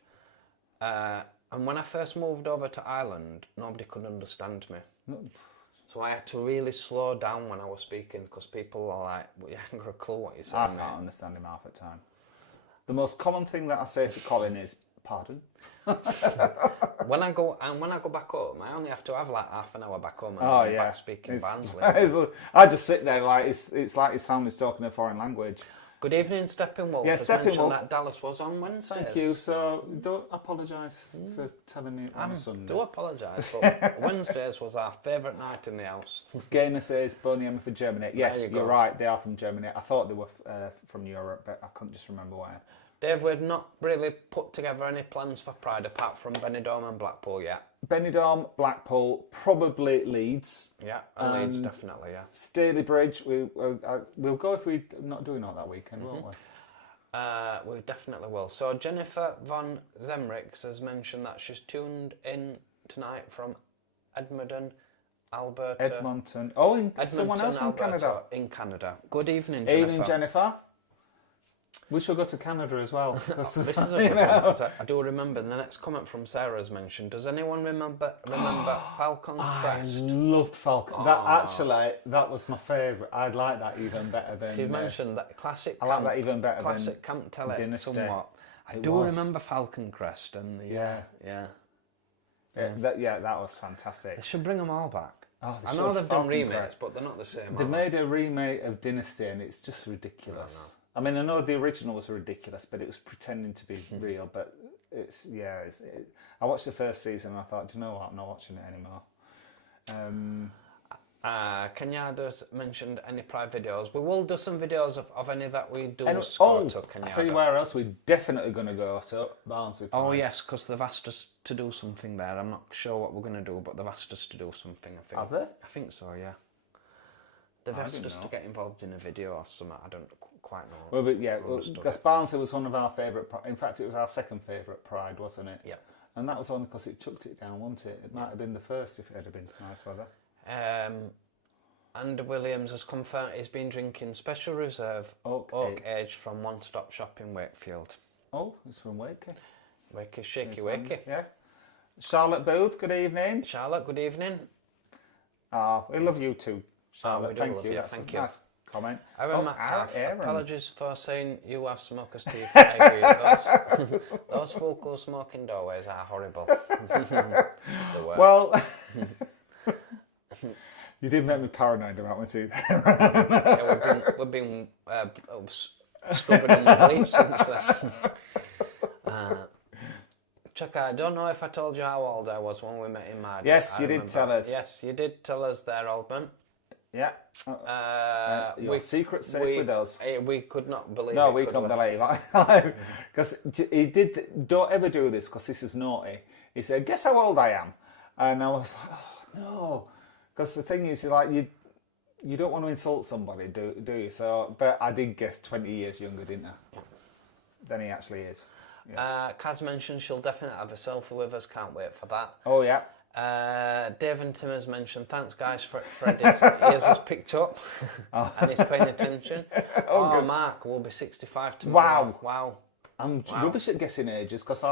And when I first moved over to Ireland, nobody could understand me. So I had to really slow down when I was speaking because people are like, well, you haven't got a clue what you're saying. I can't understand him half the time. The most common thing that I say to Colin is, pardon? When I go back home, I only have to have like half an hour back home and I'm back speaking Barnsley. I just sit there like it's like his family's talking a foreign language. Good evening, Steppenwolf. Yeah, Steppenwolf. That Dallas was on Wednesday. Thank you. So don't apologise for telling me on a Sunday. Do apologise, but Wednesdays was our favourite night in the house. Gaynor says Boney M for Germany. Yes, you're right. They are from Germany. I thought they were from Europe, but I couldn't just remember where. Dave, we've not really put together any plans for Pride apart from Benidorm and Blackpool yet. Benidorm, Blackpool, probably Leeds. Yeah, Leeds definitely, yeah. Staley Bridge, we'll go if we're not doing all that weekend, won't we? We definitely will. So Jennifer von Zemricks has mentioned that she's tuned in tonight from Edmonton, Alberta. Edmonton. Oh, someone else from Alberta, Canada. In Canada. Good evening, Jennifer. Evening, Jennifer. We should go to Canada as well. This is a good one, because I do remember the next comment from Sarah has mentioned. Does anyone remember Falcon Crest? I loved Falcon. That was my favourite. I'd like that even better than. You've mentioned that classic. I like that even better classic than Camp Tell It somewhat. I remember Falcon Crest and that was fantastic. They should bring them all back. Oh, I know they've done remakes, but they're not the same. They made a remake of Dynasty, and it's just ridiculous. I mean, I know the original was ridiculous, but it was pretending to be real. But I watched the first season and I thought, do you know what? I'm not watching it anymore. Kenyatta's mentioned any Pride videos. We will do some videos of any that we do to Kenyatta. I'll tell you where else we're definitely going to go to, Barnsley Pride. Oh yes, because they've asked us to do something there. I'm not sure what we're going to do, but they've asked us to do something, I think. Have they? I think so, yeah. They've asked us to get involved in a video or something. I don't quite know. Well, but yeah, because Barnsley was one of our favourite. In fact, it was our second favourite Pride, wasn't it? Yeah. And that was only because it chucked it down, wasn't it? It might have been the first if it had been nice weather. Andy Williams has confirmed he's been drinking Special Reserve Oak Age from One Stop Shop in Wakefield. Oh, it's from Wakey. Shaky Wakey. Yeah. Charlotte Booth, good evening. Charlotte, good evening. We love you too, Charlotte. We do Thank love you. you. That's Thank a nice comment. Aaron Metcalf, apologies for saying you have smoker's teeth. I agree. Those full smoking doorways are horrible. Well, you did make me paranoid about my teeth. We've been scrubbing them with bleach since Chuck, I don't know if I told you how old I was when we met in Mardi. Yes, you did tell us. Yes, you did tell us there, Oldman. Yeah. Your secret safe with us. We could not believe it. No, we couldn't believe it. Because he did, don't ever do this because this is naughty. He said, guess how old I am? And I was like, oh, No, because the thing is, like you don't want to insult somebody, do you? So, but I did guess 20 years younger, didn't I? Than he actually is. Yeah. Kaz mentioned she'll definitely have a selfie with us. Can't wait for that. Oh yeah. Dave and Tim has mentioned, thanks guys for his ears has picked up and he's paying attention. Good. Mark will be 65 tomorrow. Wow. I'm rubbish at guessing ages because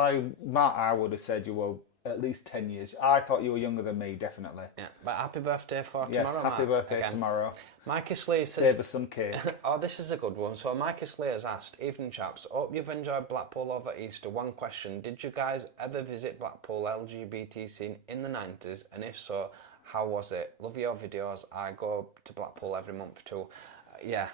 Mark, I would have said you were at least 10 years. I thought you were younger than me, definitely. Yeah, but happy birthday for Yes, tomorrow, happy Mark, birthday again. tomorrow. Mikey Slee says... Save us some cake. Oh, this is a good one. So Mikey Slee has asked, evening chaps, hope you've enjoyed Blackpool over Easter. One question, did you guys ever visit Blackpool LGBT scene in the 90s? And if so, how was it? Love your videos. I go to Blackpool every month too. Yeah.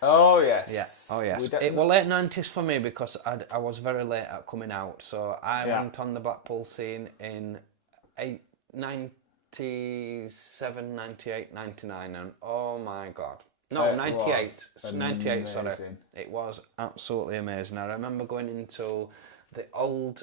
Oh, yes. Yeah. Oh, yes. It was late 90s for me because I was very late at coming out. So I went on the Blackpool scene in 97, 98, 99, and oh my god. No, 98. 98, sorry. It was absolutely amazing. I remember going into the old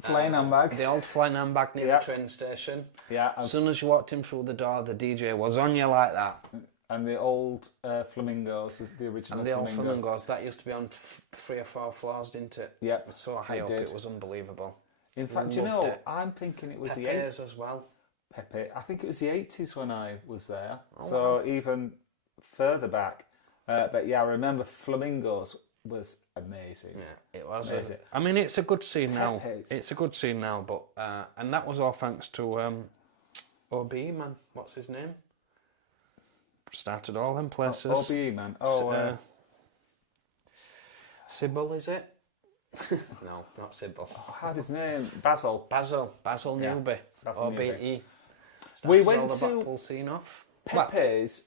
flying handbag. The old flying handbag near the train station. Yeah. As soon as you walked in through the door, the DJ was on you like that. And the old flamingos, the original and the old flamingos, that used to be on 3 or 4 floors, didn't it? Yeah. It was so high up, it was unbelievable. In fact, I'm thinking it was Pepe's the 80s as well. Pepe. I think it was the 80s when I was there. Even further back. But yeah, I remember Flamingos was amazing. Yeah, it was. I mean, it's a good scene now. It's a good scene now, but and that was all thanks to OBE man. What's his name? Started all them places. OBE man. Oh, Sybil, is it? No, not Sybil. How's his name? Basil Newby. OBE. We went the to Blackpool scene off. Pepe's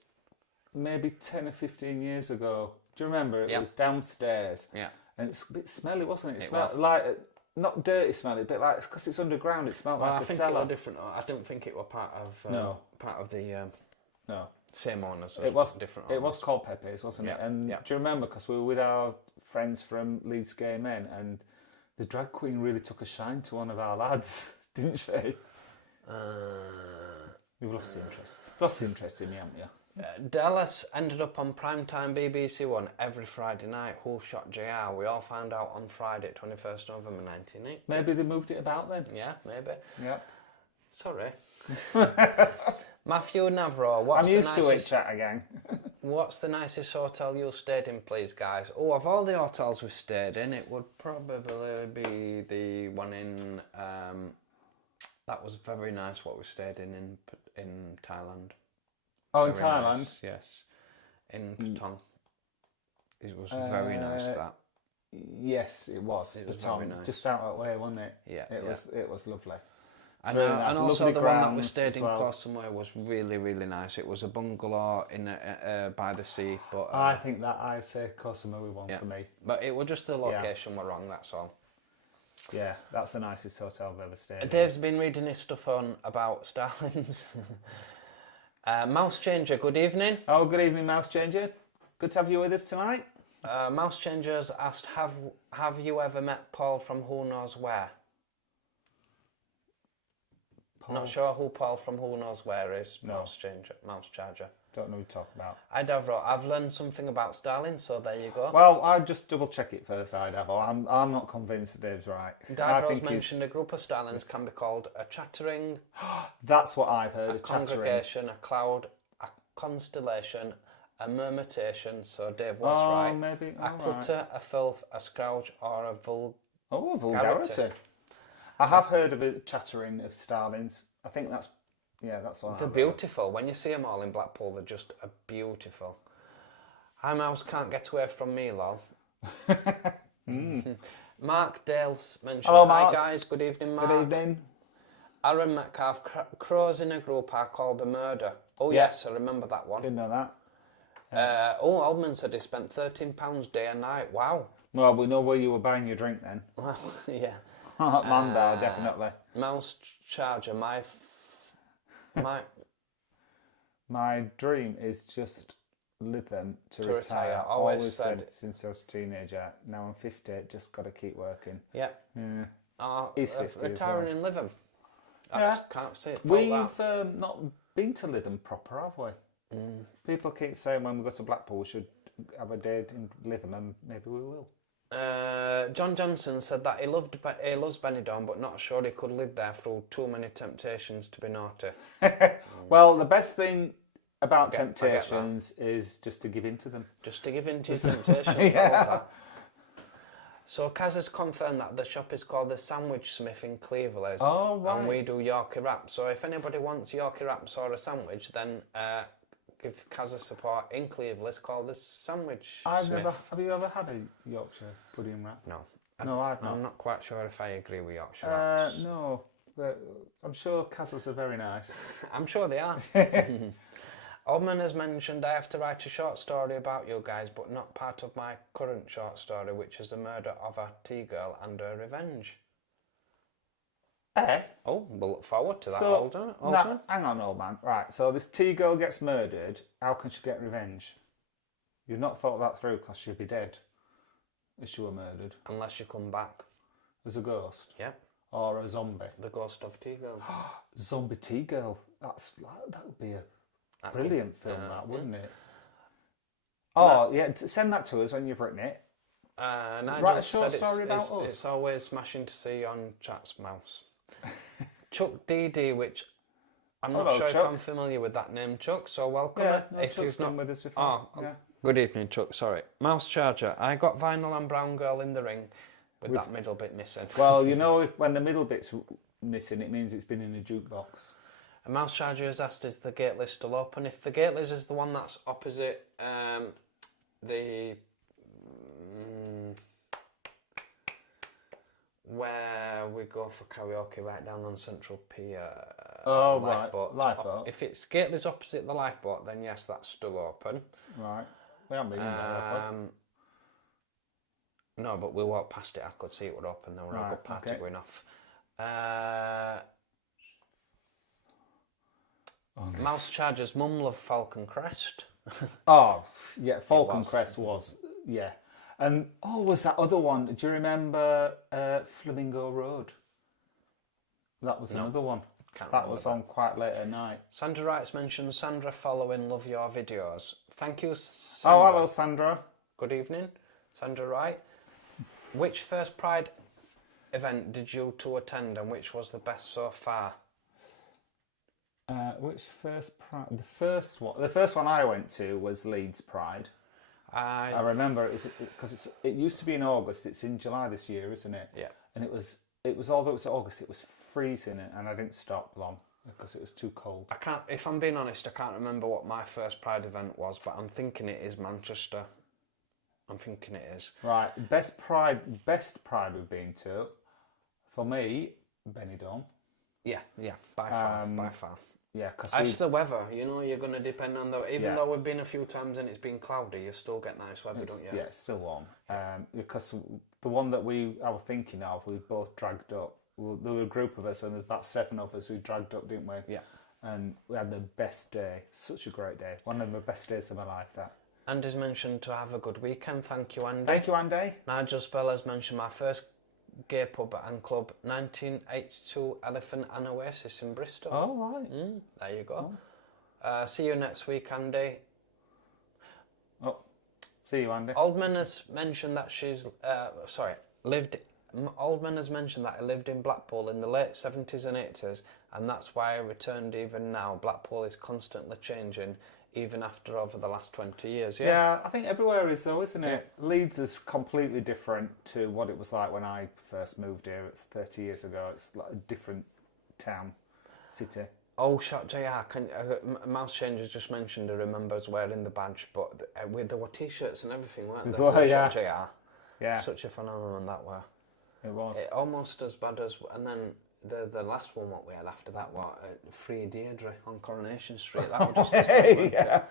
maybe 10 or 15 years ago. Do you remember? It was downstairs. Yeah. And it's a bit smelly, wasn't it? It smelled like, not dirty smelly, but like, because it's underground, it smelled like a cellar. I think it was different. I don't think it was part of the same owners. It was different. It was called Pepe's, wasn't it? And do you remember? Because we were with our friends from Leeds Gay Men, and the drag queen really took a shine to one of our lads, didn't she? You've lost interest. Lost interest in me, haven't you? Dallas ended up on primetime BBC One every Friday night. Who shot JR? We all found out on Friday, 21st November 1980. Maybe they moved it about then. Yeah, maybe. Yeah. Sorry. Matthew Navro, I'm used to it, chat again. What's the nicest hotel you stayed in, please, guys? Oh, of all the hotels we've stayed in, it would probably be the one in... that was very nice, what we stayed in Thailand. Oh, in Thailand? Nice, yes. In Patong. It was very nice, that. Yes, it was. It was very nice. Just out that way, wasn't it? Yeah. It was lovely. And also the one that we stayed in Closamore was really, really nice. It was a bungalow in by the sea. But I think that I say Closamore one for me. But it was just the location were wrong, that's all. Yeah, that's the nicest hotel I've ever stayed in. Dave's been reading his stuff on about Starlings. Mouse Changer, good evening. Oh, good evening, Mouse Changer. Good to have you with us tonight. Mouse Changer's asked, have you ever met Paul from Who Knows Where? Paul? Not sure who Paul from Who Knows Where is. No. Mouse Charger. Don't know what you're talking about. Davro, I've learned something about Starlings, so there you go. Well, I'll just double check it first, Davro. I'm not convinced that Dave's right. Davro's mentioned a group of Starlings can be called a chattering... That's what I've heard, a congregation, a cloud, a constellation, a murmuration, so Dave was right. Maybe. A clutter, a filth, a scrouge, or a a vulgarity. I have heard of a chattering of starlings. I think that's what they're beautiful. When you see them all in Blackpool, they're just beautiful. Hi, Mouse, can't get away from me, lol. Mark Dale's mentioned, hi guys, good evening, Mark. Good evening. Aaron Metcalf, crows in a group are called a murder. Oh yes, I remember that one. Didn't know that. Aldman said he spent £13 day and night. Wow. Well, we know where you were buying your drink then. Well, yeah. Mandar, definitely. Mouse Charger, my dream is just live them to retire. Always said since I was a teenager. Now I'm 50, just got to keep working. Yeah. He's 50 retiring and living. That's, can't say it. We've not been to Lytham proper, have we? People keep saying when we go to Blackpool we should have a day in Lytham, and maybe we will. John Johnson said that he loves Benidorm, but not sure he could live there through too many temptations to be naughty. Well, the best thing about temptations is just to give in to them. Just to give in to your temptations. Yeah. So Kaz has confirmed that the shop is called the Sandwich Smith in Cleveland. Oh, right. And we do Yorkie wraps. So if anybody wants Yorkie wraps or a sandwich, then give Kaz a support in Cleveland. It's called the Sandwich Smith. Have you ever had a Yorkshire pudding wrap? No. No, I've not. I'm not quite sure if I agree with Yorkshire wraps. No, but I'm sure Kazas are very nice. I'm sure they are. Oldman has mentioned I have to write a short story about you guys, but not part of my current short story, which is the murder of a tea girl and her revenge. Oh, we'll look forward to that, Oldman. Now, hang on, old man. Right, so this tea girl gets murdered. How can she get revenge? You've not thought that through because she'd be dead if she were murdered. Unless she come back. As a ghost? Yeah. Or a zombie? The ghost of tea girl. Zombie tea girl. That would be a brilliant film, wouldn't it? Oh, yeah, send that to us when you've written it. Nigel a short said story about us. It's always smashing to see you on Chat's Mouse. Chuck DD, which I'm not sure Chuck. if I'm familiar with that name, Chuck, so welcome. Yeah, if Chuck's you've not been with us before. yeah. Good evening, Chuck, sorry. Mouse Charger, I got Vinyl and Brown Girl in the ring with that middle bit missing. Well, you know, when the middle bit's missing, it means it's been in a jukebox. A Mouse Charger has asked, is the gate list still open? If the gate list is the one that's opposite the where we go for karaoke, right down on Central Pier. Lifeboat. Lifeboat. If it's gate list opposite the lifeboat, then yes, that's still open. Right. We haven't been in there, have we? No, but we walked past it. I could see it would open. There were a good party going off. Mouse Charger's mum loved Falcon Crest. Oh, yeah, Falcon Crest was, yeah. And, was that other one? Do you remember Flamingo Road? That was another one. That was on quite late at night. Sandra Wright's mentioned Sandra following love your videos. Thank you, Sandra. Oh, hello, Sandra. Good evening, Sandra Wright. Which first Pride event did you two attend and which was the best so far? Which first Pride? The first one I went to was Leeds Pride. I remember because it used to be in August. It's in July this year, isn't it? Yeah. And it was although it was August, it was freezing, and I didn't stop long because it was too cold. If I'm being honest, I can't remember what my first Pride event was, but I'm thinking it is Manchester. I'm thinking it is. Right, best Pride we've been to, for me, Benidorm. Yeah, by far. Yeah, because it's the weather. You know, you're going to depend on even though we've been a few times and it's been cloudy, you still get nice weather, don't you? Yeah, it's still warm. Because the one that I were thinking of, we both dragged up. There were a group of us, and there's about 7 of us who dragged up, didn't we? Yeah. And we had the best day. Such a great day. One of the best days of my life, that. Andy's mentioned to have a good weekend. Thank you, Andy. Thank you, Andy. Nigel Spella's mentioned my first gay pub and club, 1982 Elephant and Oasis in Bristol. Oh, right. There you go. See you next week, Andy. Oh, see you, Andy. Oldman has mentioned that Oldman has mentioned that he lived in Blackpool in the late 70s and 80s, and that's why I returned even now. Blackpool is constantly changing, even after over the last 20 years. Yeah, I think everywhere is though, isn't it? Yeah. Leeds is completely different to what it was like when I first moved here. It's 30 years ago. It's like a different town, city. Oh, Shot JR, Mouse Changer just mentioned he remembers wearing the badge, but there were T-shirts and everything, weren't there? Oh, yeah. Shot JR. Yeah. Such a phenomenon that were. It was. Almost as bad as, and then the last one what we had after that was Free Deirdre on Coronation Street. That was just as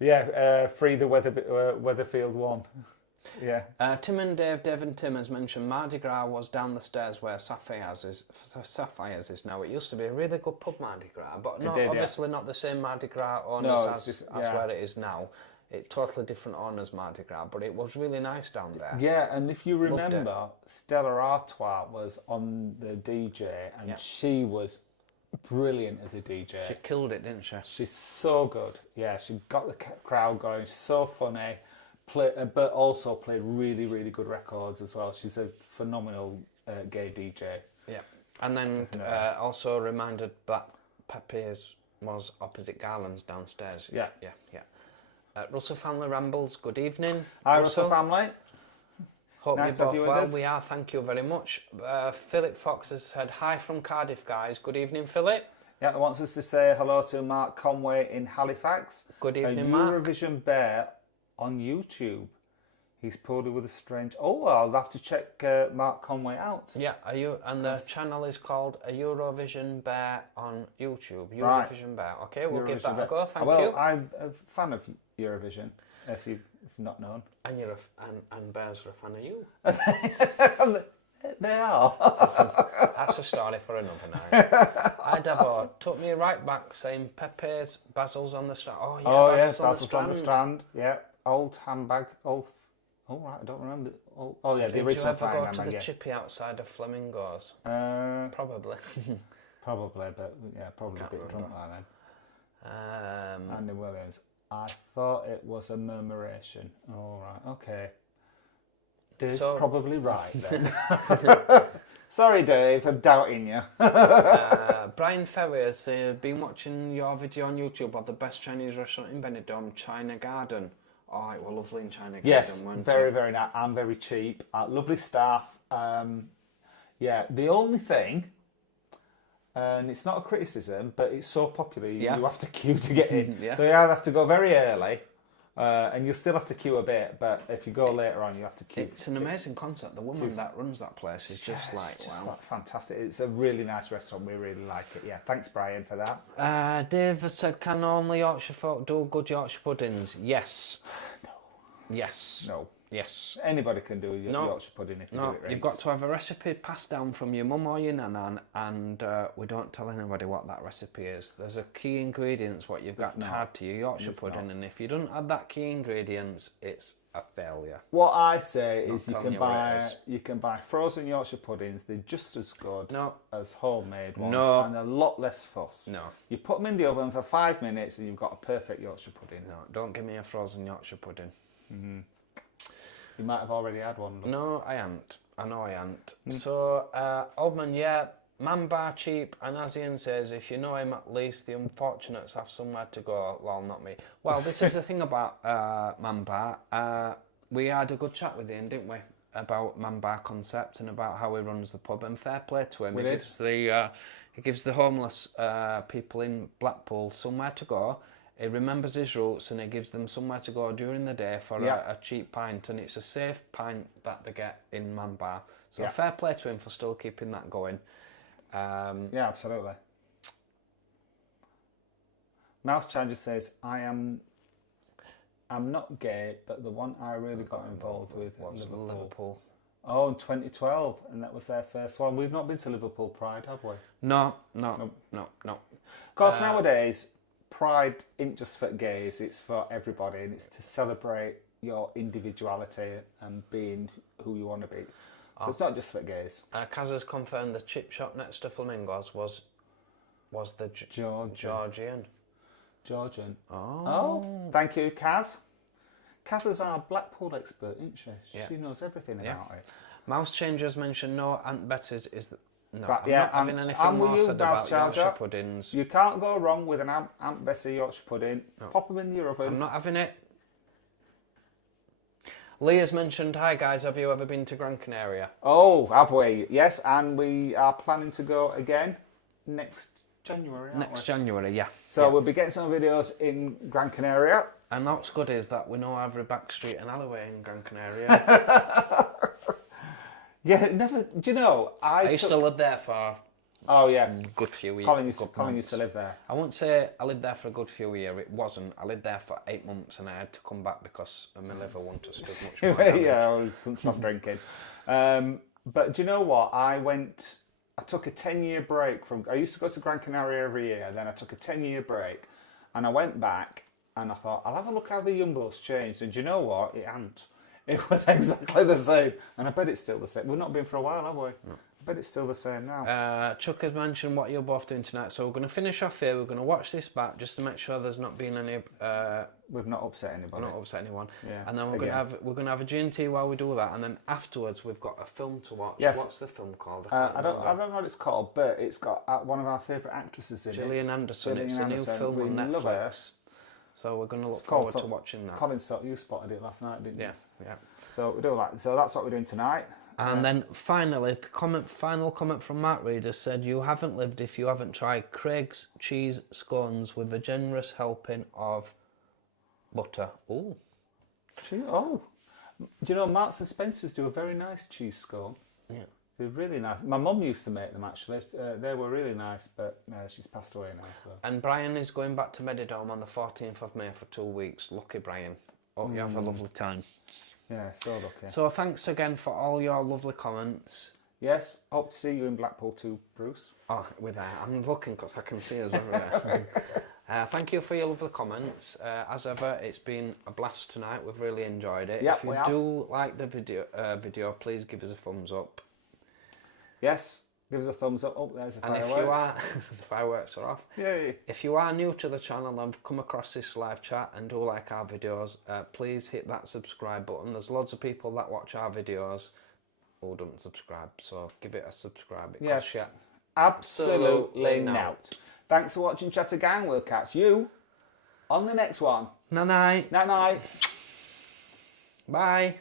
bad, Free the Weatherfield one. Yeah. Tim and Dave and Tim has mentioned Mardi Gras was down the stairs where Sapphires is now. It used to be a really good pub, Mardi Gras, but obviously not the same Mardi Gras owners as where it is now. It's totally different owners Mardi Gras, but it was really nice down there. Yeah, and if you Loved remember, Stella Artois was on the DJ, and she was brilliant as a DJ. She killed it, didn't she? She's so good. Yeah, she got the crowd going. She's so funny, but also played really, really good records as well. She's a phenomenal gay DJ. Yeah, and then also reminded that Pepe's was opposite Garland's downstairs. Yeah. Russell Family Rambles, good evening. Hi, Russell family. Hope Nice you're to have both you with well. us. We are, thank you very much. Philip Fox has said, hi from Cardiff, guys. Good evening, Philip. Yeah, wants us to say hello to Mark Conway in Halifax. Good evening, a Mark. Eurovision bear on YouTube. He's poorly with a strange... Oh, well, I'll have to check Mark Conway out. Yeah, the channel is called A Eurovision Bear on YouTube. Eurovision Right. Bear. Okay, we'll give Eurovision that a go. Thank well, you. I'm a fan of Eurovision, if you've not known. And you're and bears are a fan of you. They are. That's a story for another night. Idavo took me right back saying Pepe's Basil's on the Strand. Oh yeah, Basil's on the Strand. Yeah, old handbag. Oh right, I don't remember. The Did original you ever fine go to handbag, the yeah. chippy outside of Flamingos? Probably. Probably, but yeah, probably a bit drunk by then. Andy Williams. I thought it was a murmuration. All right, okay. Dave's probably right then. Sorry, Dave, for doubting you. Brian Ferry has been watching your video on YouTube of the best Chinese restaurant in Benidorm, China Garden. Oh, it was lovely in China Garden. Yes, very, it? very nice and very cheap. Lovely staff. Yeah, the only thing, and it's not a criticism, but it's so popular, you have to queue to get in. So you either have to go very early, and you'll still have to queue a bit, but if you go later on, you have to queue. It's an amazing concept. The woman that runs that place is just wow. Like fantastic. It's a really nice restaurant. We really like it. Yeah, thanks, Brian, for that. Dave has said, can only Yorkshire folk do good Yorkshire puddings? Yes. No. Yes. No. Yes. Anybody can do Yorkshire pudding if you do it right. You've got to have a recipe passed down from your mum or your nana, and we don't tell anybody what that recipe is. There's a key ingredients what you've got to add to your Yorkshire pudding, and if you don't add that key ingredients, it's a failure. What I say is you can buy frozen Yorkshire puddings. They're just as good as homemade ones, and a lot less fuss. No. You put them in the oven for 5 minutes, and you've got a perfect Yorkshire pudding. No, don't give me a frozen Yorkshire pudding. Mm-hmm. You might have already had one. Look. No, I haven't. I know I haven't. So, Oldman, man bar cheap, and Asian says, if you know him at least, the unfortunates have somewhere to go. Well, not me. Well, this is the thing about man bar. We had a good chat with Ian, didn't we? About man bar concept and about how he runs the pub, and fair play to him. He gives the homeless people in Blackpool somewhere to go. He remembers his roots and he gives them somewhere to go during the day for a cheap pint, and it's a safe pint that they get in Man Bar. So fair play to him for still keeping that going. Yeah, absolutely. Mouse Charger says, I'm not gay, but the one I really got involved with was Liverpool. Oh, in 2012, and that was their first one. We've not been to Liverpool Pride, have we? No. Of course, nowadays, Pride isn't just for gays, it's for everybody, and it's to celebrate your individuality and being who you want to be. So it's not just for gays. Kaz has confirmed the chip shop next to Flamingos was the Georgian. Oh, thank you, Kaz. Kaz is our Blackpool expert, isn't she? Yeah. She knows everything about it. Mouse Changers mentioned no Aunt Betty's is... No, but, I'm not having anything more said about Yorkshire puddings. You can't go wrong with an Aunt Bessie Yorkshire pudding. No. Pop them in the oven. I'm not having it. Leah's mentioned, hi guys, have you ever been to Gran Canaria? Oh, have we? Yes, and we are planning to go again next January, January, yeah. So we'll be getting some videos in Gran Canaria. And what's good is that we know every back street and alleyway in Gran Canaria. Yeah, never. Do you know? I used to live there for a good few years. Colin used to live there. I won't say I lived there for a good few years. It wasn't. I lived there for 8 months and I had to come back because my liver wouldn't have stood much more damage. Yeah, I couldn't stop drinking. But do you know what? I took a 10-year break I used to go to Gran Canaria every year, then I took a 10-year break and I went back and I thought, I'll have a look how the Jumbo's changed. And do you know what? It hadn't. It was exactly the same. And I bet it's still the same. We've not been for a while, have we? No. I bet it's still the same now. Chuck has mentioned what you're both doing tonight, so we're going to finish off here. We're going to watch this back just to make sure there's not been any. We've not upset anybody. Not upset anyone. Yeah. And then we're going to have a G&T while we do that, and then afterwards we've got a film to watch. Yes. What's the film called? I don't know what it's called, but it's got one of our favourite actresses in Gillian it. Anderson. Gillian It's Anderson. a new film We on love her. Netflix. So we're going to look forward to watching that. Colin, you spotted it last night, didn't you? Yeah. So we do that. So that's what we're doing tonight. And then finally, the final comment from Mark Reader said, "You haven't lived if you haven't tried Craig's cheese scones with a generous helping of butter." Ooh. Oh. Do you know Marks and Spencer's do a very nice cheese scone? Yeah. They're really nice. My mum used to make them actually. They were really nice, but she's passed away now. So. And Brian is going back to Medidome on the 14th of May for 2 weeks. Lucky Brian. Hope you have a lovely time. Yeah, so lucky. So thanks again for all your lovely comments. Yes, hope to see you in Blackpool too, Bruce. Oh, we're there. I'm looking because I can see us everywhere. Thank you for your lovely comments. As ever, it's been a blast tonight. We've really enjoyed it. Yep, if you do like the video, please give us a thumbs up. Yes, give us a thumbs up. Oh, there's the And fireworks. if you are, the fireworks are off. Yay. If you are new to the channel and have come across this live chat and do like our videos, please hit that subscribe button. There's loads of people that watch our videos who don't subscribe, so give it a subscribe. It costs you absolutely not. Thanks for watching, Chatter Gang. We'll catch you on the next one. Night night. Night night. Bye.